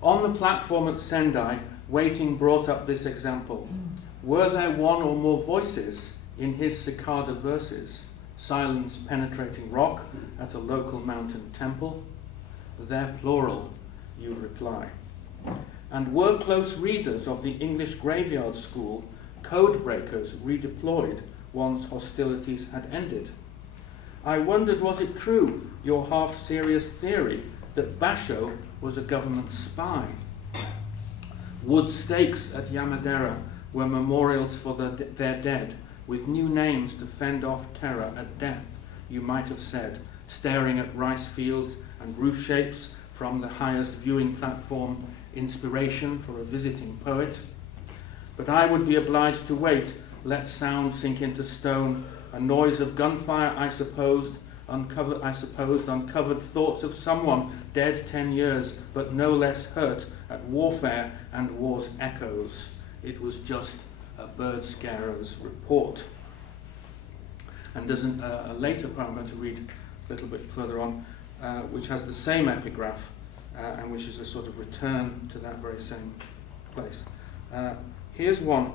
On the platform at Sendai, waiting brought up this example. Were there one or more voices in his cicada verses? Silence penetrating rock at a local mountain temple? They're plural, you reply. And were close readers of the English graveyard school code breakers redeployed once hostilities had ended? I wondered, was it true, your half-serious theory, that Basho was a government spy? Wood stakes at Yamadera were memorials for their dead, with new names to fend off terror at death, you might have said, staring at rice fields and roof shapes from the highest viewing platform, inspiration for a visiting poet. But I would be obliged to wait, let sound sink into stone, a noise of gunfire, I supposed, uncovered thoughts of someone dead 10 years, but no less hurt at warfare and war's echoes. It was just a bird scarer's report. And there's a later poem I'm going to read a little bit further on, which has the same epigraph, and which is a sort of return to that very same place. Here's one,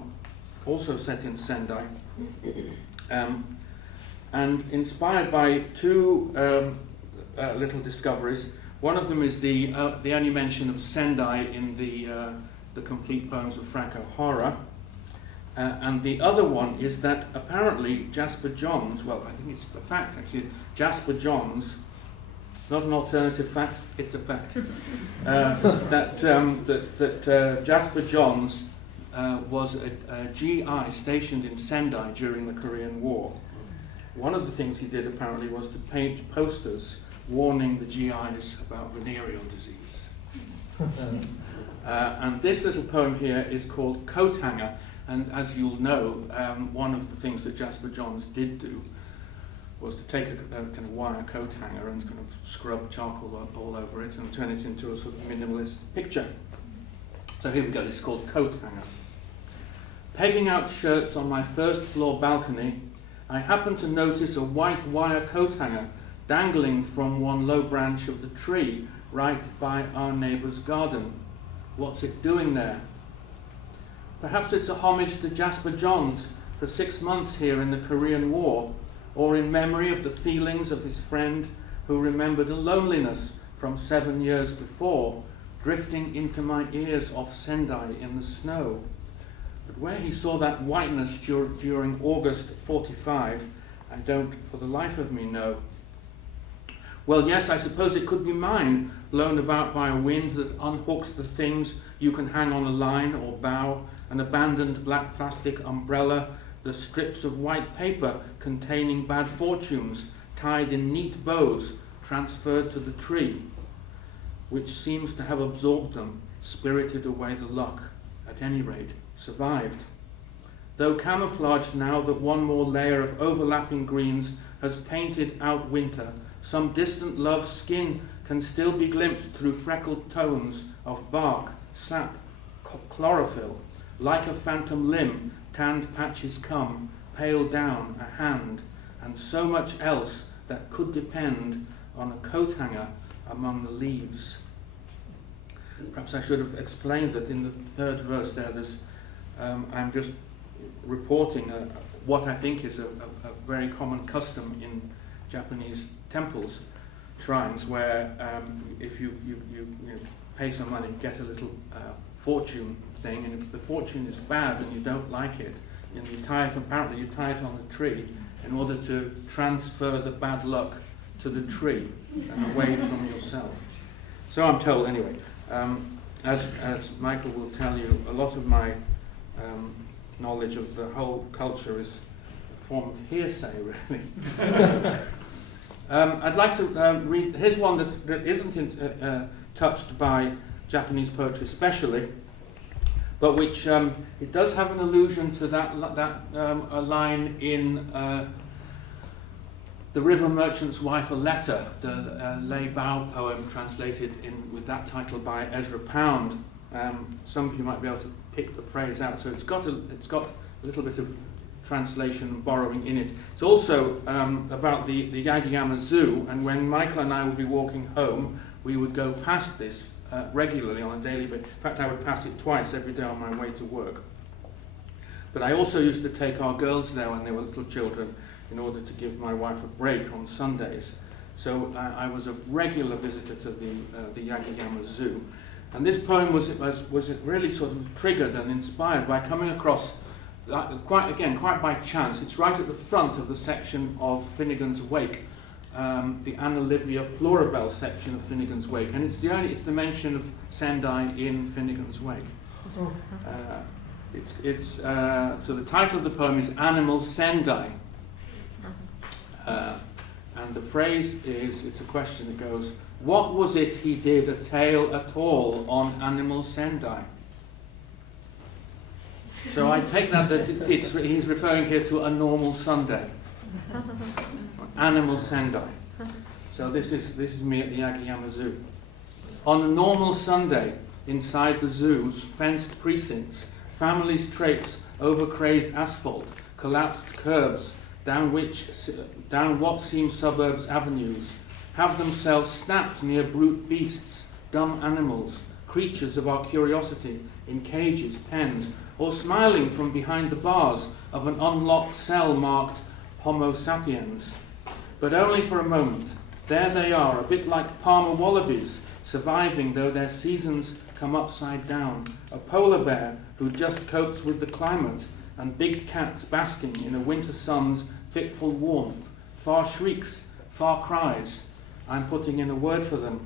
also set in Sendai, and inspired by two little discoveries. One of them is the only mention of Sendai in the complete poems of Frank O'Hara, and the other one is that apparently Jasper Johns, well, I think it's a fact actually, Jasper Johns, not an alternative fact, it's a fact, that Jasper Johns was a GI stationed in Sendai during the Korean War. One of the things he did apparently was to paint posters warning the GIs about venereal disease. And this little poem here is called Coat Hanger, and as you'll know, one of the things that Jasper Johns did do was to take a kind of wire coat hanger and kind of scrub charcoal all over it and turn it into a sort of minimalist picture. So here we go, this is called Coat Hanger. Pegging out shirts on my first floor balcony, I happened to notice a white wire coat hanger dangling from one low branch of the tree right by our neighbour's garden. What's it doing there? Perhaps it's a homage to Jasper Johns for 6 months here in the Korean War, or in memory of the feelings of his friend who remembered a loneliness from 7 years before, drifting into my ears off Sendai in the snow. But where he saw that whiteness during August 45, I don't for the life of me know. Well, yes, I suppose it could be mine, blown about by a wind that unhooks the things you can hang on a line or bough, an abandoned black plastic umbrella, the strips of white paper containing bad fortunes tied in neat bows transferred to the tree, which seems to have absorbed them, spirited away the luck, at any rate, survived. Though camouflaged now that one more layer of overlapping greens has painted out winter, some distant love's skin can still be glimpsed through freckled tones of bark, sap, chlorophyll, like a phantom limb. Tanned patches come, pale down a hand, and so much else that could depend on a coat hanger among the leaves. Perhaps I should have explained that in the third verse there, I'm just reporting what I think is a very common custom in Japanese temples, shrines where if you pay some money, get a little fortune thing, and if the fortune is bad and you don't like it, and you tie it on a tree in order to transfer the bad luck to the tree and away from yourself. So I'm told anyway. As Michael will tell you, a lot of my knowledge of the whole culture is a form of hearsay, really. I'd like to read, here's one that isn't touched by Japanese poetry especially, but which it does have an allusion to a line in The River Merchant's Wife, a Letter, the Lei Bao poem translated with that title by Ezra Pound. Some of you might be able to pick the phrase out. So it's got a little bit of translation and borrowing in it. It's also about the Yagiyama Zoo, and when Michael and I would be walking home, we would go past this regularly on a daily basis. In fact, I would pass it twice every day on my way to work. But I also used to take our girls there when they were little children in order to give my wife a break on Sundays. So I was a regular visitor to the Yagiyama Zoo. And this poem was really sort of triggered and inspired by coming across, quite by chance. It's right at the front of the section of Finnegan's Wake, the Anna Livia Plurabelle section of Finnegan's Wake, and it's the mention of Sendai in Finnegan's Wake. So the title of the poem is Animal Sendai, and the phrase is, it's a question that goes, what was it he did a tale at all on Animal Sendai? So I take that he's referring here to a normal Sunday. Animal Sendai. So this is me at the Yagiyama Zoo. On a normal Sunday, inside the zoo's fenced precincts, families traipse over crazed asphalt, collapsed curbs, down what seem suburbs' avenues, have themselves snapped near brute beasts, dumb animals, creatures of our curiosity, in cages, pens, or smiling from behind the bars of an unlocked cell marked Homo sapiens. But only for a moment. There they are, a bit like Palmer wallabies, surviving though their seasons come upside down. A polar bear who just copes with the climate, and big cats basking in a winter sun's fitful warmth. Far shrieks, far cries. I'm putting in a word for them.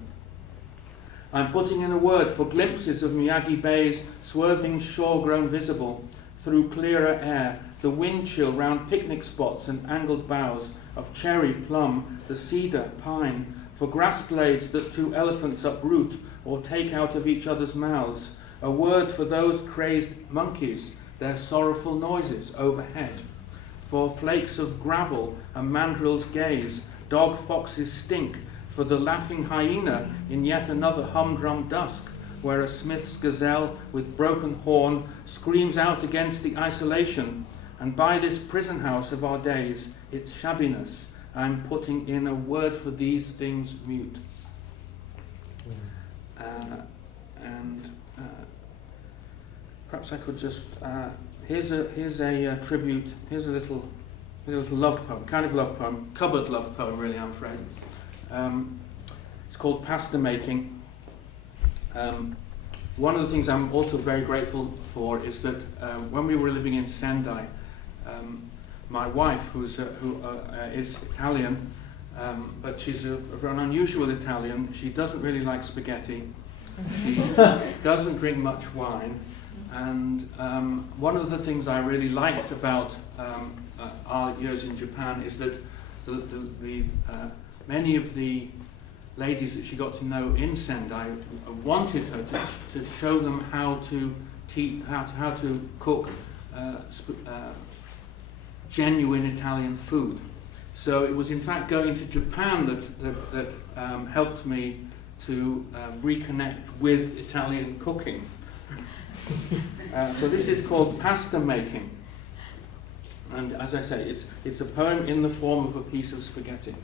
I'm putting in a word for glimpses of Miyagi Bay's swerving shore grown visible through clearer air, the wind chill round picnic spots and angled boughs of cherry, plum, the cedar, pine, for grass blades that two elephants uproot or take out of each other's mouths, a word for those crazed monkeys, their sorrowful noises overhead, for flakes of gravel, a mandrel's gaze, dog foxes stink, for the laughing hyena in yet another humdrum dusk, where a smith's gazelle with broken horn screams out against the isolation, and by this prison house of our days, its shabbiness, I'm putting in a word for these things mute. Perhaps I could just, here's a tribute, here's a little love poem, kind of love poem, cupboard love poem really, I'm afraid. It's called Pasta Making. One of the things I'm also very grateful for is that when we were living in Sendai, my wife, who is Italian, but she's an unusual Italian. She doesn't really like spaghetti. She doesn't drink much wine. And one of the things I really liked about our years in Japan is that many of the ladies that she got to know in Sendai wanted her to show them how to cook genuine Italian food. So it was in fact going to Japan that helped me to reconnect with Italian cooking. So this is called Pasta Making. And as I say, it's a poem in the form of a piece of spaghetti.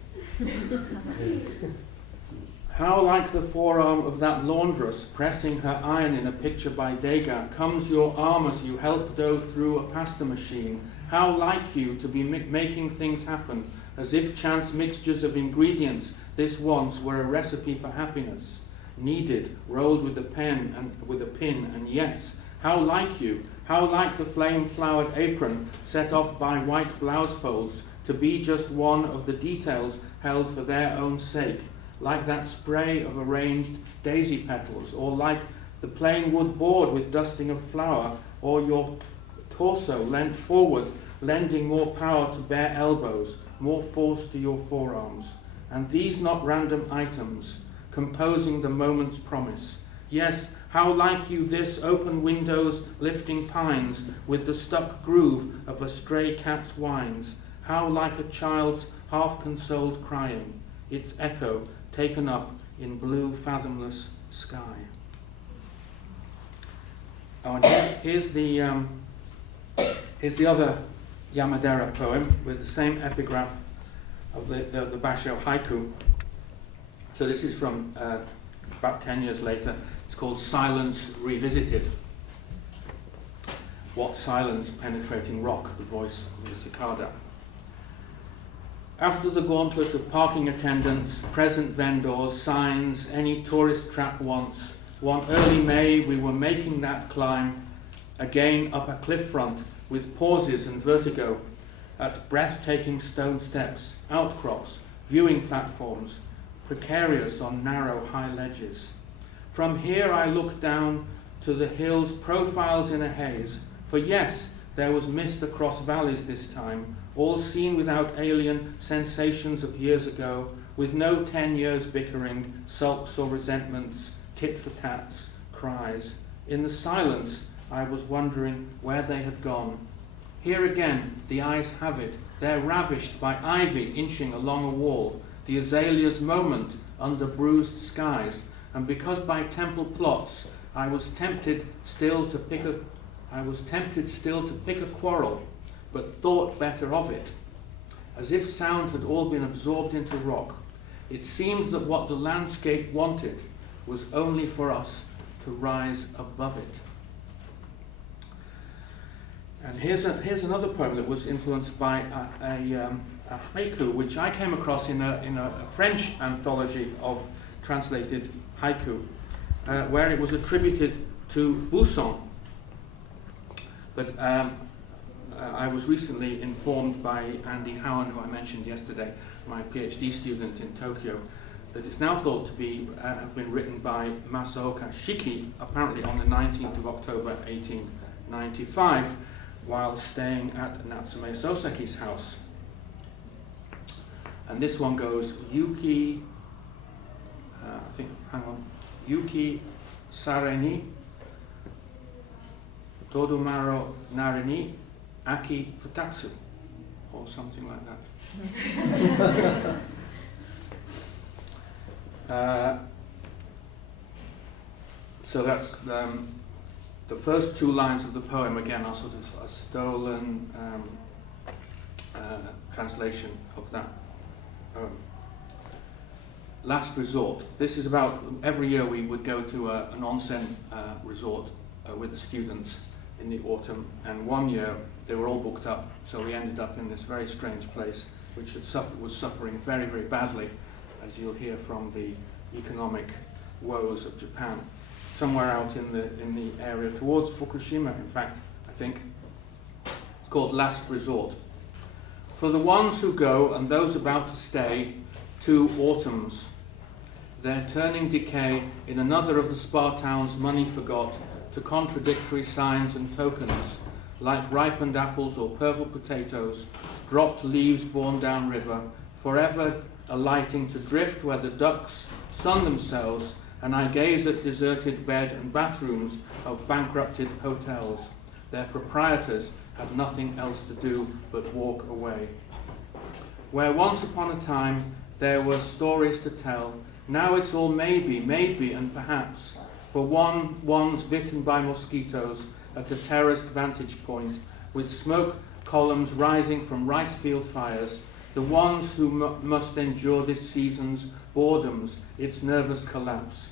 How like the forearm of that laundress pressing her iron in a picture by Degas comes your arm as you help dough through a pasta machine. How like you to be making things happen, as if chance mixtures of ingredients this once were a recipe for happiness, kneaded, rolled with a pen and with a pin, and yes, how like you, how like the flame-flowered apron set off by white blouse folds to be just one of the details held for their own sake, like that spray of arranged daisy petals, or like the plain wood board with dusting of flour, or your torso leant forward, lending more power to bare elbows, more force to your forearms. And these not random items, composing the moment's promise. Yes, how like you this open windows lifting pines with the stuck groove of a stray cat's whines, how like a child's half-consoled crying, its echo taken up in blue fathomless sky. Oh, and here's the other Yamadera poem with the same epigraph of the Basho haiku. So this is from about 10 years later. It's called Silence Revisited. What silence penetrating rock, the voice of the cicada. After the gauntlet of parking attendants, present vendors, signs, any tourist trap wants, one early May we were making that climb again up a cliff front with pauses and vertigo at breathtaking stone steps, outcrops, viewing platforms, precarious on narrow high ledges. From here I looked down to the hills, profiles in a haze, for yes, there was mist across valleys this time, all seen without alien sensations of years ago, with no 10 years bickering, sulks or resentments, tit for tats, cries. In the silence, I was wondering where they had gone. Here again, the eyes have it. They're ravished by ivy inching along a wall, the azalea's moment under bruised skies, and because by temple plots I was tempted still to pick a quarrel, but thought better of it. As if sound had all been absorbed into rock, it seemed that what the landscape wanted was only for us to rise above it. And here's another poem that was influenced by a haiku, which I came across in a French anthology of translated haiku, where it was attributed to Buisson. But I was recently informed by Andy Howen, who I mentioned yesterday, my PhD student in Tokyo, that it's now thought to be have been written by Masaoka Shiki, apparently on the 19th of October 1895, while staying at Natsume Soseki's house. And this one goes, Yuki Sare ni Todumaro Nare ni Aki Futatsu, or something like that. So that's the first two lines of the poem, again, are sort of a stolen translation of that poem. Last resort. This is about, every year we would go to an onsen resort with the students in the autumn, and one year they were all booked up, so we ended up in this very strange place which was suffering very, very badly, as you'll hear from the economic woes of Japan. Somewhere out in the area towards Fukushima, in fact, I think. It's called Last Resort. For the ones who go and those about to stay, 2 autumns. Their turning decay in another of the spa towns money forgot to contradictory signs and tokens, like ripened apples or purple potatoes, dropped leaves borne down river, forever alighting to drift where the ducks sun themselves, and I gaze at deserted bed and bathrooms of bankrupted hotels. Their proprietors had nothing else to do but walk away. Where once upon a time there were stories to tell, now it's all maybe, and perhaps, for one's bitten by mosquitoes at a terraced vantage point, with smoke columns rising from rice field fires, the ones who must endure this season's boredoms, its nervous collapse.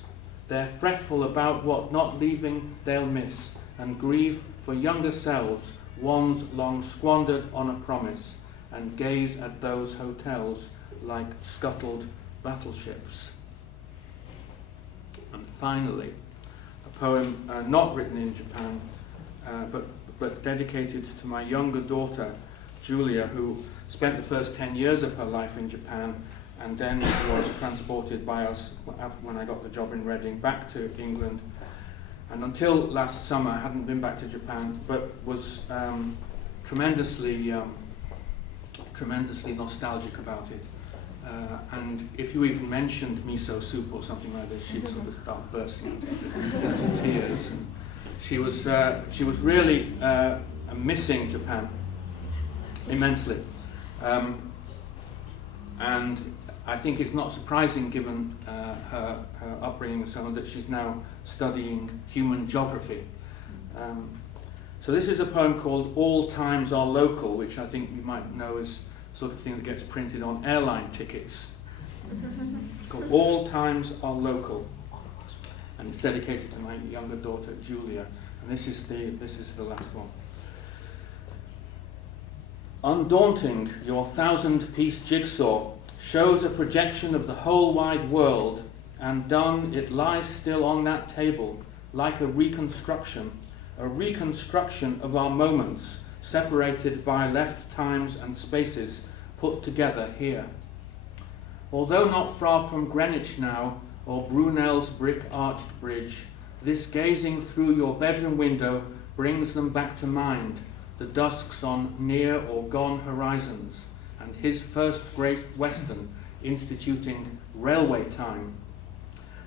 They're fretful about what not leaving they'll miss, and grieve for younger selves, ones long squandered on a promise, and gaze at those hotels like scuttled battleships. And finally, a poem not written in Japan, but dedicated to my younger daughter, Julia, who spent the first 10 years of her life in Japan and then was transported by us when I got the job in Reading back to England. And until last summer, I hadn't been back to Japan, but was tremendously nostalgic about it. And if you even mentioned miso soup or something like this, she'd sort of start bursting into tears. And she was really missing Japan immensely. And I think it's not surprising, given her upbringing and so on, that she's now studying human geography. So this is a poem called All Times Are Local, which I think you might know as sort of thing that gets printed on airline tickets. It's called All Times Are Local, and it's dedicated to my younger daughter Julia. And this is the last one. Undaunting, your 1,000-piece jigsaw shows a projection of the whole wide world, and done, it lies still on that table, like a reconstruction of our moments, separated by left times and spaces, put together here. Although not far from Greenwich now, or Brunel's brick-arched bridge, this gazing through your bedroom window brings them back to mind, the dusks on near or gone horizons, and his first great Western instituting railway time.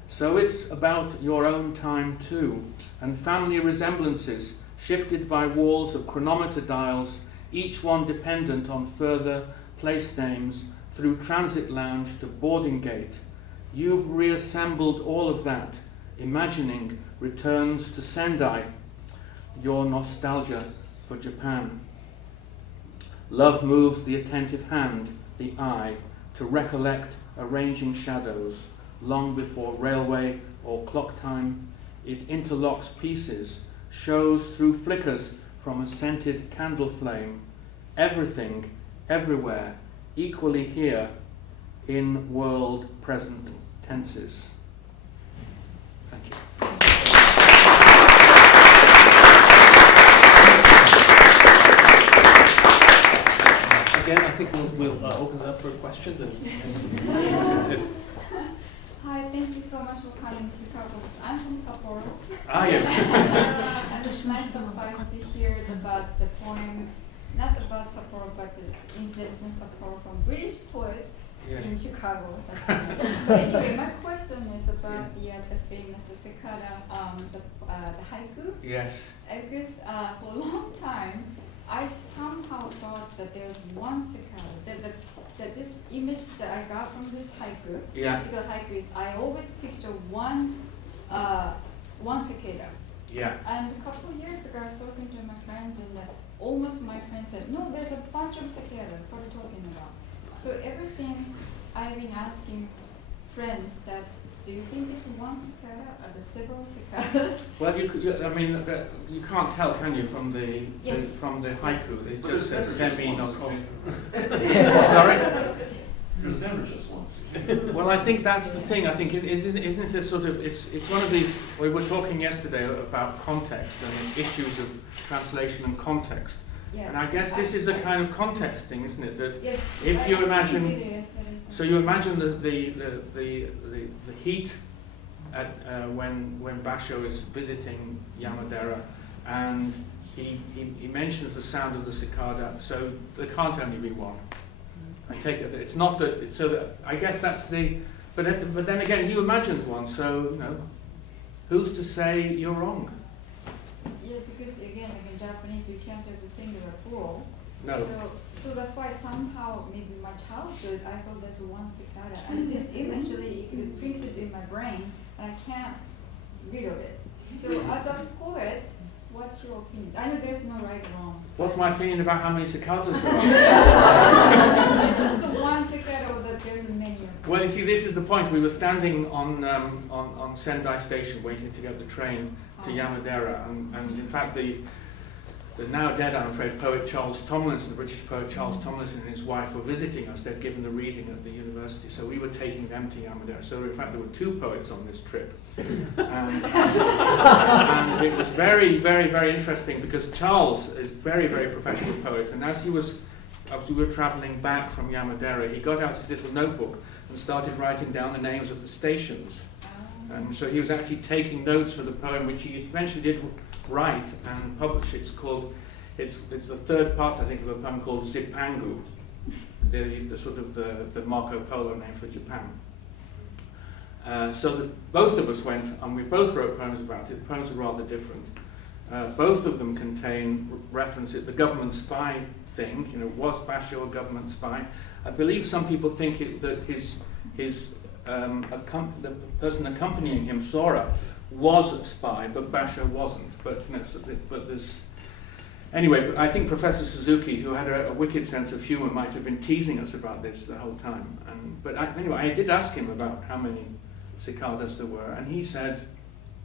So it's about your own time too, and family resemblances shifted by walls of chronometer dials, each one dependent on further place names through transit lounge to boarding gate. You've reassembled all of that, imagining returns to Sendai, your nostalgia for Japan. Love moves the attentive hand, the eye, to recollect arranging shadows. Long before railway or clock time, it interlocks pieces, shows through flickers from a scented candle flame. Everything, everywhere, equally here, in world present tenses. Thank you. Again, I think we'll open it up for questions. Hi, thank you so much for coming to Chicago. I'm from Sapporo. Yeah. And it's nice surprised to hear about the poem, not about Sapporo, but the incidents in Sapporo from British poet in Chicago. Anyway, my question is about the famous cicada, the haiku. Yes. Because for a long time, I somehow thought that there's one cicada, that this image that I got from this haiku, particular haiku, I always picture one cicada. Yeah. And a couple of years ago, I was talking to my friends, and almost my friends said, no, there's a bunch of cicadas. What are you talking about? So ever since, I've been asking friends that, do you think it's one cicada or the several cicadas? Well, you can't tell, can you, from the haiku? It just says semi no komi. Sorry? There's never just one cicada. Well, I think that's the thing. I think isn't it a sort of it's one of these. We were talking yesterday about context and issues of translation and context. Yeah. And I guess this is a kind of context thing, isn't it? That yes, if you imagine, so you imagine the heat at when Basho is visiting Yamadera, and he mentions the sound of the cicada. So there can't only be one. I take it that it's not that. So that, I guess that's the. But then again, you imagined one. So who's to say you're wrong? Yeah, because again, like in Japanese, you can't have the singular plural. No. So that's why somehow, maybe my childhood, I thought there's one cicada, and this eventually it printed in my brain, and I can't rid of it. So as a poet, what's your opinion? I know there's no right or wrong. What's my opinion about how many cicadas there are? Is this the one cicada, or that there's many of them? Well, you see, this is the point. We were standing on Sendai Station waiting to get the train to Yamadera, and in fact the now dead, I'm afraid, poet Charles Tomlinson, the British poet Charles Tomlinson and his wife were visiting us. They'd given the reading at the university, so we were taking them to Yamadera. So in fact there were 2 poets on this trip. And it was very, very, very interesting because Charles is a very, very professional poet, and as we were travelling back from Yamadera, he got out his little notebook and started writing down the names of the stations. And so he was actually taking notes for the poem, which he eventually did write and publish. It's the 3rd part, I think, of a poem called Zipangu, the sort of the Marco Polo name for Japan. So both of us went, and we both wrote poems about it. The poems are rather different. Both of them contain references, the government spy thing. Was Basho a government spy? I believe some people think that the person accompanying him, Sora, was a spy, but Basho wasn't. But there's anyway. I think Professor Suzuki, who had a wicked sense of humour, might have been teasing us about this the whole time. Anyway, I did ask him about how many cicadas there were, and he said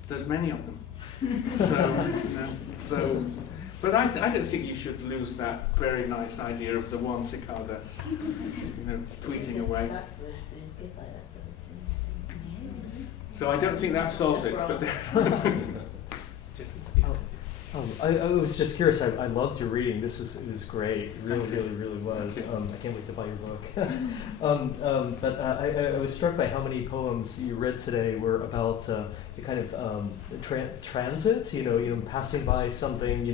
there's many of them. But I don't think you should lose that very nice idea of the one cicada, tweeting away. So I don't think that solves it. But I was just curious. I loved your reading. It was great. It really was. I can't wait to buy your book. But I was struck by how many poems you read today were about the kind of transit. Passing by something.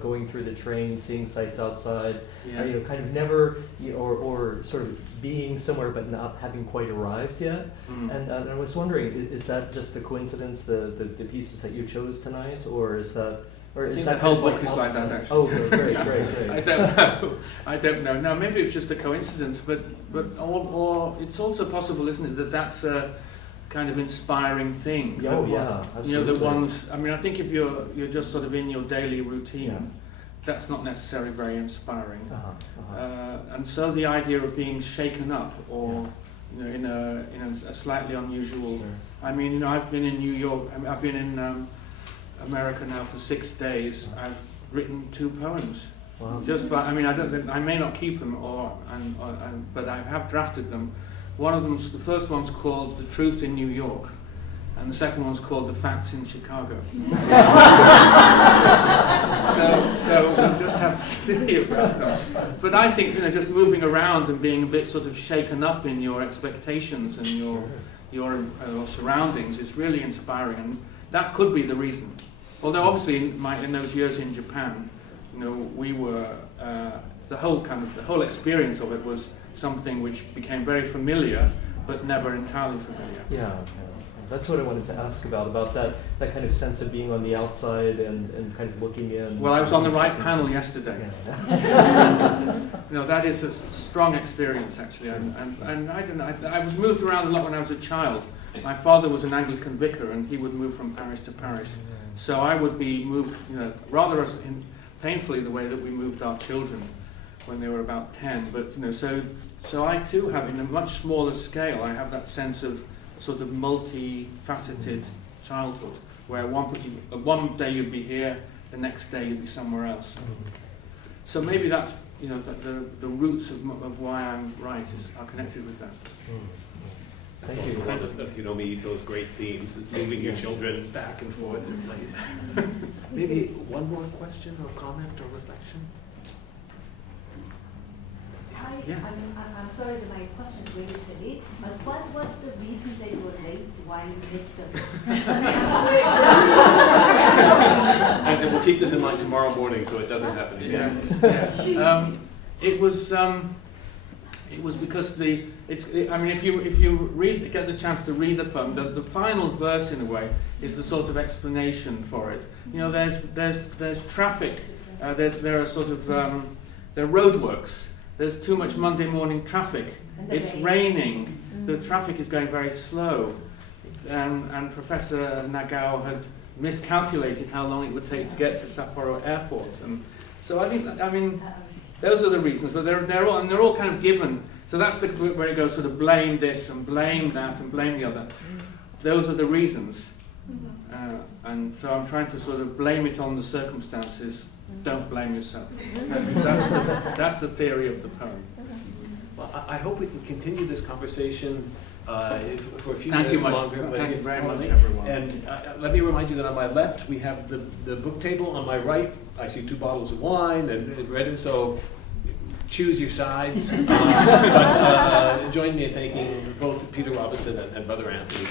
Going through the train, seeing sights outside. Yeah. Kind of never, or sort of being somewhere but not having quite arrived yet. And I was wondering, is that just the coincidence, the pieces that you chose tonight, or is that? Or I is think that the whole kind of book is like that, actually. Oh, great. I don't know. No, maybe it's just a coincidence, but or it's also possible, isn't it, that that's a kind of inspiring thing. Oh, yeah, absolutely. The ones. I mean, I think if you're just sort of in your daily routine, that's not necessarily very inspiring. And so the idea of being shaken up, or in a slightly unusual. Sure. I mean, I've been in New York. I've been in America now for 6 days. I've written 2 poems. Wow. I may not keep them, but I have drafted them. The first one's called "The Truth in New York," and the second one's called "The Facts in Chicago." so we'll just have to see about them. But I think just moving around and being a bit sort of shaken up in your expectations and your surroundings is really inspiring, and that could be the reason. Although obviously in those years in Japan, we were the whole experience of it was something which became very familiar, but never entirely familiar. Yeah, that's what I wanted to ask about that kind of sense of being on the outside and kind of looking in. Well, I was on the right panel yesterday. Yeah. That is a strong experience, actually, and I don't know. I was moved around a lot when I was a child. My father was an Anglican vicar, and he would move from parish to parish. So I would be moved, rather painfully the way that we moved our children when they were about 10. But so I too have, in a much smaller scale, I have that sense of sort of multifaceted childhood, where one day you'd be here, the next day you'd be somewhere else. So maybe that's the roots of why I'm right are connected with that. That's also one of Hiromi Ito's great themes, is moving your children back and forth in place. Maybe one more question or comment or reflection? I'm sorry that my question is really silly, but what was the reason they were late? Why you missed them? And we'll keep this in mind tomorrow morning so it doesn't happen again. Yeah. It was because if you get the chance to read the poem, the final verse in a way is the sort of explanation for it. There's traffic. There are roadworks. There's too much Monday morning traffic. It's raining. The traffic is going very slow, and Professor Nagao had miscalculated how long it would take to get to Sapporo Airport, and so I think those are the reasons, but they're all kind of given. So that's where it goes, sort of blame this and blame that and blame the other. Those are the reasons. And so I'm trying to sort of blame it on the circumstances. Don't blame yourself. That's the theory of the poem. Well, I hope we can continue this conversation for a few Thank you minutes much. longer. Thank you very much, everyone. And let me remind you that on my left we have the book table. On my right, I see 2 bottles of wine and ready. So choose your sides. But join me in thanking both Peter Robinson and Brother Anthony.